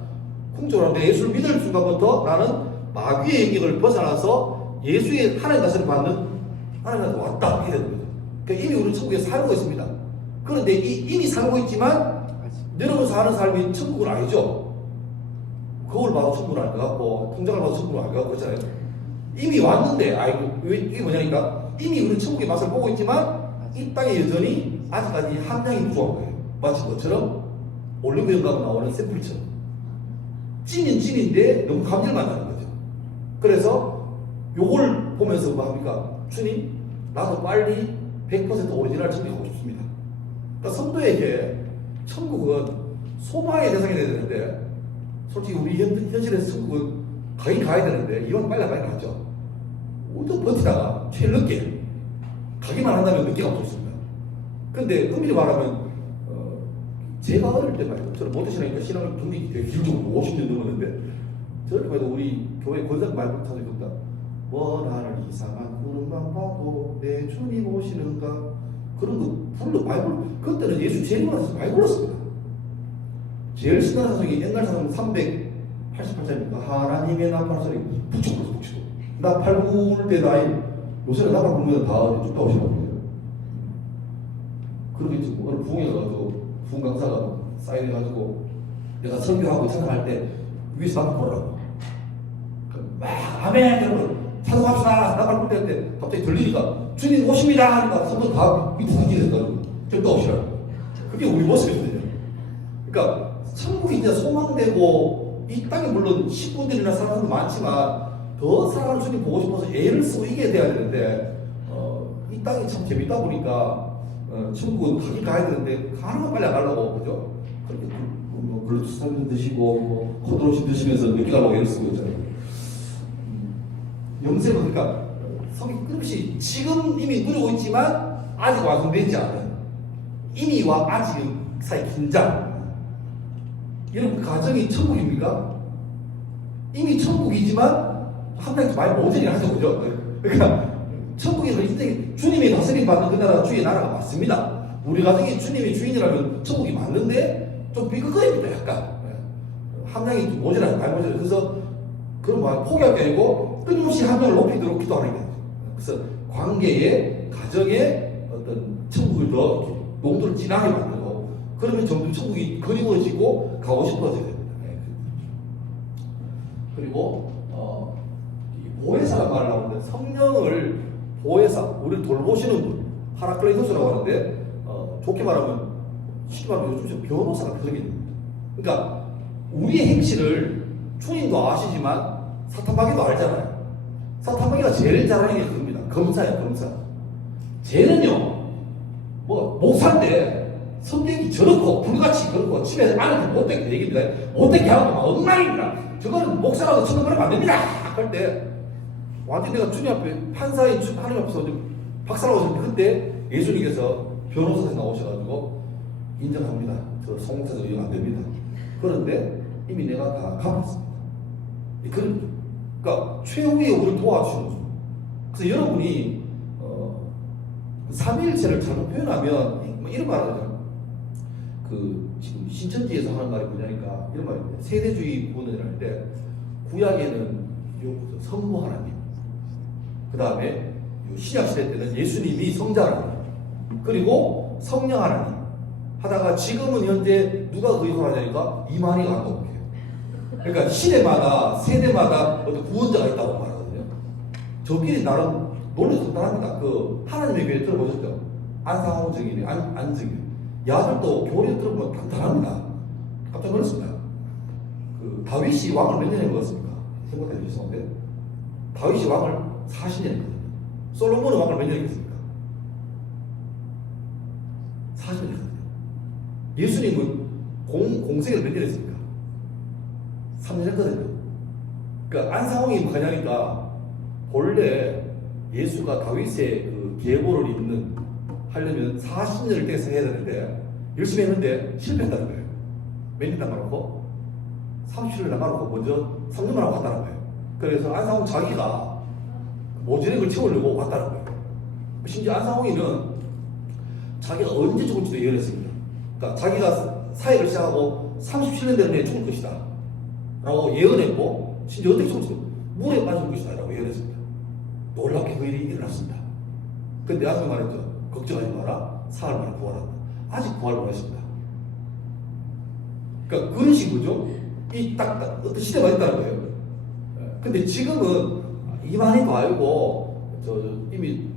궁적으로 내 예수를 믿을 순간부터 나는 마귀의 영역을 벗어나서 예수의 하나님 다스림을 받는 하나님한테 왔다, 이렇게 되는 거죠. 그러니까 이미 우리는 천국에 살고 있습니다. 그런데 이미 살고 있지만 여러분 사는 삶이 천국은 아니죠. 거울 봐도 천국은 아닐 것 같고 통장을 봐도 천국은 아닐 것 같고 그렇잖아요. 이미 왔는데 아이고 이게 뭐냐니까 이미 우리는 천국의 맛을 보고 있지만 이 땅에 여전히 아직까지 함량이 부족한 거예요. 마치 것처럼 올리브영 가면 나오는 샘플처럼 찐인 찐인데 너무 감질만 나는 거죠. 그래서 요걸 보면서 뭐 합니까? 주님, 나도 빨리 100% 오리지널 천국에 가고 싶습니다. 그러니까 성도에게 천국은 소망의 대상이 돼야 되는데, 솔직히 우리 현실에서 천국은 가긴 가야 되는데 이건 빨리 가긴 가죠. 우리도 버티다가 제일 늦게 가기만 한다면 늦게 가면 좋습니다. 근데 엄밀히 말하면 제가 어릴 때 말이죠. 저는 모태신앙이니까 신앙을 경력이 되게 길고 50년 넘었는데, 저를 봐도 우리 교회 권사님 말 못하는 겁니다. 원하는 이상한 구름만 봐도 내 주님 오시는가, 그런 거 불러 많이 불러. 그때는 예수 제일 많아서 많이 불렀습니다. 제일 신나는 사성이 옛날 사성 388자입니까? 하나님의 나팔 소리 북치고 불렀어, 북치고. 나팔 부을 때 나이, 요새는 나팔 불면 다 쭉 나오시거든요. 그러겠지. 오늘 부흥에 가가지고 부흥 강사가 사인해가지고 내가 설교하고 찬양할 때 위에서 나팔 불으라고. 막 아멘 여러분 찬송합시다 나팔 불 때 갑자기 들리니까 주님 오십니다 하니까 성도 다 밑에서 기대했다고 절대 없이라고. 그게 우리 모습이거든요. 그러니까 천국이 이제 소망되고, 이 땅에 물론 식구들이나 사람도 많지만 더 사랑하는 주님 보고 싶어서 애를 쓰고 이게 돼야 되는데, 이 땅이 참 재밌다 보니까 천국은 가긴 가야 되는데 가능한 빨리 안 가려고, 그죠? 그렇게 뭐 글루테산 드시고 뭐 코드로신 드시면서 늦게 가려고 애를 쓰고 있잖아요. 영생은 그러니까 성이 끊임없이 지금 이미 누리고 있지만 아직 완성되지 않은, 이미와 아직 사이 긴장. 여러분 가정이 천국입니까? 이미 천국이지만 함량이 많이 모자리긴 하죠, 그죠? 그러니까 천국에서 이때 주님이 다스림 받는 그 나라가 주의 나라가 맞습니다. 우리 가정이 주님이 주인이라면 천국이 맞는데 좀 비극거립니다, 약간. 함량이 좀 모자라요, 많이 모자라요. 그래서 그런 말 포기할 게 아니고 끊임없이 함량을 높이도록 기도하는 거예요. 그래서 관계에, 가정에 어떤 천국을 더 이렇게 농도를 진하게 만들고, 그러면 점점 천국이 그리워지고 가고 싶어져야 됩니다. 그리고 보혜사란 말을 나오는데, 성령을 보혜사, 우리를 돌보시는 분, 파라클레이토스라고 하는데, 좋게 말하면 쉽게 말하면 요즘 변호사가 그런 게 있습니다. 그러니까 우리의 행실을 주님도 아시지만 사탄마귀도 알잖아요. 사탄마귀가 제일 잘하는 게 그겁니다. 검사예요, 검사. 쟤는요, 뭐 목사인데 성격이 저렇고 불같이 그렇고 집에 안에서 못되게 얘기입니다. 못되게 하고 막 엉망입니다. 저거는 목사라고 쳐놓으면 안 됩니다. 할 때 완전 내가 주님 앞에 판사인 하나님 앞에서 박사라고 했는데, 그때 예수님께서 변호사에서 나오셔가지고 인정합니다. 저 송목사도 이거 안 됩니다. 그런데 이미 내가 다 갚았습니다. 그러니까 최후의 우리를 도와주시는 거죠. 그래서 여러분이 삼위일체를 잘못 표현하면 이런 말 하잖아요. 지금 신천지에서 하는 말이 뭐냐니까 이런 말입니다. 세대주의 구원이라는데 구약에는 성부 하나님, 그 다음에 신약 시대 때는 예수님이 성자 하나님, 그리고 성령 하나님 하다가 지금은 현재 누가 의존하냐니까 이만희가 한다고. 그러니까 시대마다 세대마다 어떤 구원자가 있다고 말하거든요. 저끼리 나름 논리 단단합니다. 그 하나님의 교회 들어보셨죠? 안상홍 증인이 안 증인. 야들도 교리 들어보면 단단합니다. 깜짝 놀랐습니다. 그 다윗이 왕을 몇 년에 먹었습니까? 생각해 주셨는데 다윗이 왕을 40년 했거든요. 솔로몬은 왕을 몇 년에 했습니까? 40년 했거든요. 예수님은 공생을 몇 년 했습니까? 3년 했거든요. 그러니까 안상홍이 뭐냐니까 본래 예수가 다윗의 그 계보를 하려면 40년을 떼서 해야 되는데 열심히 했는데 실패했다는 거예요. 몇 년 남아놓고 30년을 남아놓고 먼저 3년만 하고 왔다는 거예요. 그래서 안상홍 자기가 모질액을 채우려고 왔다는 거예요. 심지어 안상홍이는 자기가 언제 죽을지도 예언했습니다. 그러니까 자기가 사역을 시작하고 37년 되는 해 죽을 것이다 라고 예언했고, 심지어 어떻게 죽을지 물에 빠질 것이다 라고 예언했습니다. 놀랍게 그 일이 일어났습니다. 근데 나중에 말했죠. 걱정하지 마라. 사흘 만에 구하라. 아직 구할 못했습니다. 그러니까 그런 식으로죠. 이 딱 어떤 시대가 있다는 거예요. 근데 지금은 이만희도 알고, 이미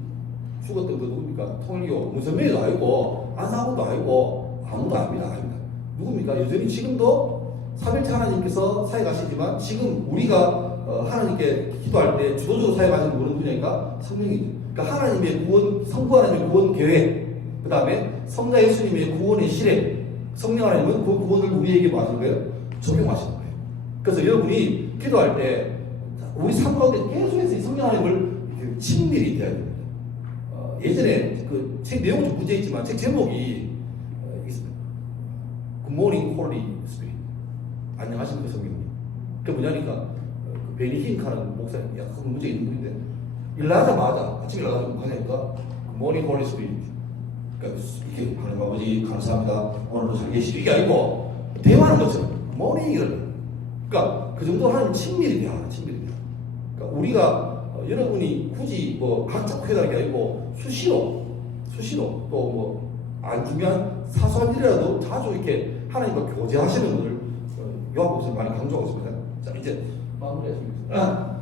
죽었던 그 누굽니까? 통일교 문선명도 알고, 안상홍도 알고, 아무도 압니다. 누굽니까? 여전히 지금도 삼일체 하나님께서 사역하시지만 지금 우리가 하나님께 기도할 때 주도적으로 사역하시는 분은 누구냐니까 성령이죠. 그러니까 하나님의 구원, 성부 하나님의 구원 계획, 그 다음에 성자 예수님의 구원의 실행, 성령 하나님은 그 구원을 우리에게 뭐 하시는 거예요? 적용하시는 거예요. 그래서 여러분이 기도할 때 우리 삶 가운데 계속해서 이 성령 하나님을 친밀히 대해야 됩니다. 예전에 그 책 내용은 좀 문제있지만 책 제목이 있습니다. Good morning, Holy Spirit. 안녕하십니까, 성령님. 그게 뭐냐니까 그 베니 힝크하는 목사님, 약간 문제 있는 분인데 일나자마자 아침에 일어나서 하니까 Good morning, Holy Spirit. 그러니까 이렇게 하나님 아버지 감사합니다. 오늘도 잘 계시죠. 이게 아니고 대화하는 것처럼 Good morning 이런. 그러니까 그 정도 하나님 친밀히 대화하는 친밀히 대화. 그러니까 우리가 여러분이 굳이 뭐 각자 회다는 게 아니고 수시로 또 뭐 안 중요한 사소한 일이라도 자주 이렇게 하나님과 교제하시는 분을 요한복음에서 많이 강조하고 있습니다. 자, 이제 마무리하겠습니다.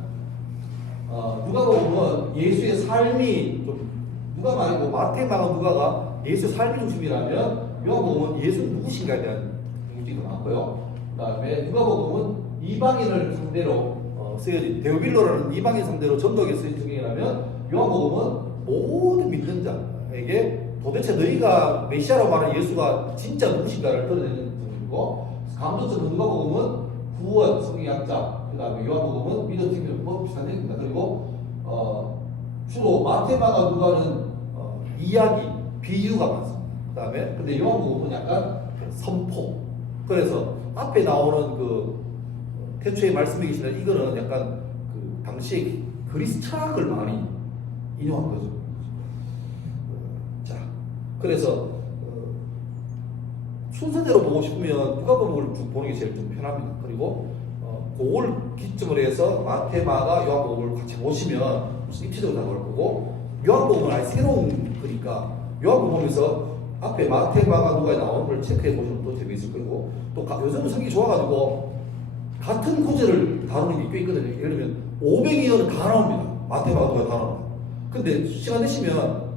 누가 보면 예수의 삶이 좀 누가 말고 마태, 마가, 누가가 예수의 삶이 중심이라면 요한복음은 예수는 누구신가에 대한 문제가 나왔고요. 그다음에 누가 보면 이방인을 상대로 쓰여진 데오빌로라는 이방인 상대로 전도에 쓰여진 성경이라면 요한복음은 모든 믿는 자에게 도대체 너희가 메시아라고 말하는 예수가 진짜 누구신가를 드러내는 성경이고, 감독적으로 누가복음은 구원, 성경 약자, 그 다음에 요한복음은 믿음, 생명, 뭐 비슷한 얘기입니다. 그리고 주로 마태, 마가, 누가는 이야기, 비유가 많습니다. 그 다음에 근데 요한복음은 약간 선포. 그래서 앞에 나오는 그 태초의 말씀이시나 이거는 약간 그 당시에 그리스 철학을 많이 인용한 거죠. 자, 그래서 순서대로 보고 싶으면 누가복음을 쭉 보는 게 제일 좀 편합니다. 그리고 그걸 기점으로 해서 마태, 마가, 요한복음을 같이 보시면 입체적으로 다 나올 거고, 요한복음은 아예 새로운 거니까 요한복음에서 앞에 마태, 마가, 누가에 나오는 걸 체크해 보시면 또 재미있을 거고, 또 요즘은 성격이 좋아가지고 같은 구절을 다루는 게 꽤 있거든요. 예를 들면 500여는 다 나옵니다. 마태, 마가, 누가 다 나옵니다. 근데 시간 되시면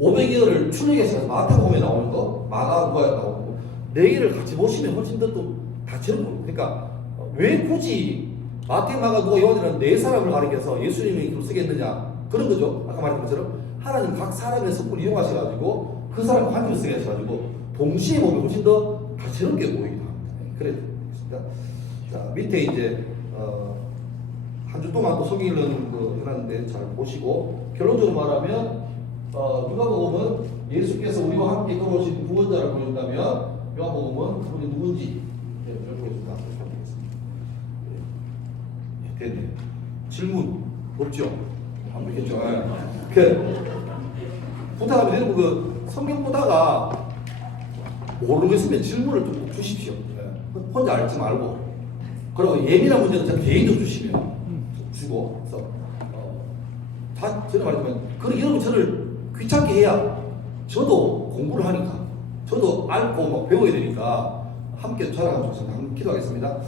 500여를 출애굽에서 마태복음에 나오는 거, 마가, 누가에 나오는 거 4개를 같이 보시면 훨씬 더 또 다채롭고, 그러니까 왜 굳이 마태, 마가, 누가, 요한이라는 4사람을 가리켜서 예수님이 좀 쓰겠느냐 그런 거죠. 아까 말했던 것처럼 하나님 각 사람의 성분을 이용하셔가지고 그 사람 관계를 쓰게 하셔가지고 동시에 보면 훨씬 더 다채롭게 보이기도 합니다. 그래 됐습니다. 자, 밑에 이제 한 주 동안 또 성경 읽는 거 해놨는데 잘 보시고, 결론적으로 말하면 누가복음은 예수께서 우리와 함께 걸어오신 구원자를 보여준다면, 요한복음은 그분이 누군지 보여준다. 됐네. 질문 없죠? 완벽했죠? 부탁하면 여러분 그 성경 보다가 모르는 거 있으면 질문을 좀 주십시오. 혼자 알지 말고. 그리고 예민한 문제는 저 개인적으로 주시면 주고. 그래서 다 저는 말하지만 그런 여러분 저를 귀찮게 해야 저도 공부를 하니까 저도 알고 막 배워야 되니까 함께 자라가면서 기도하겠습니다.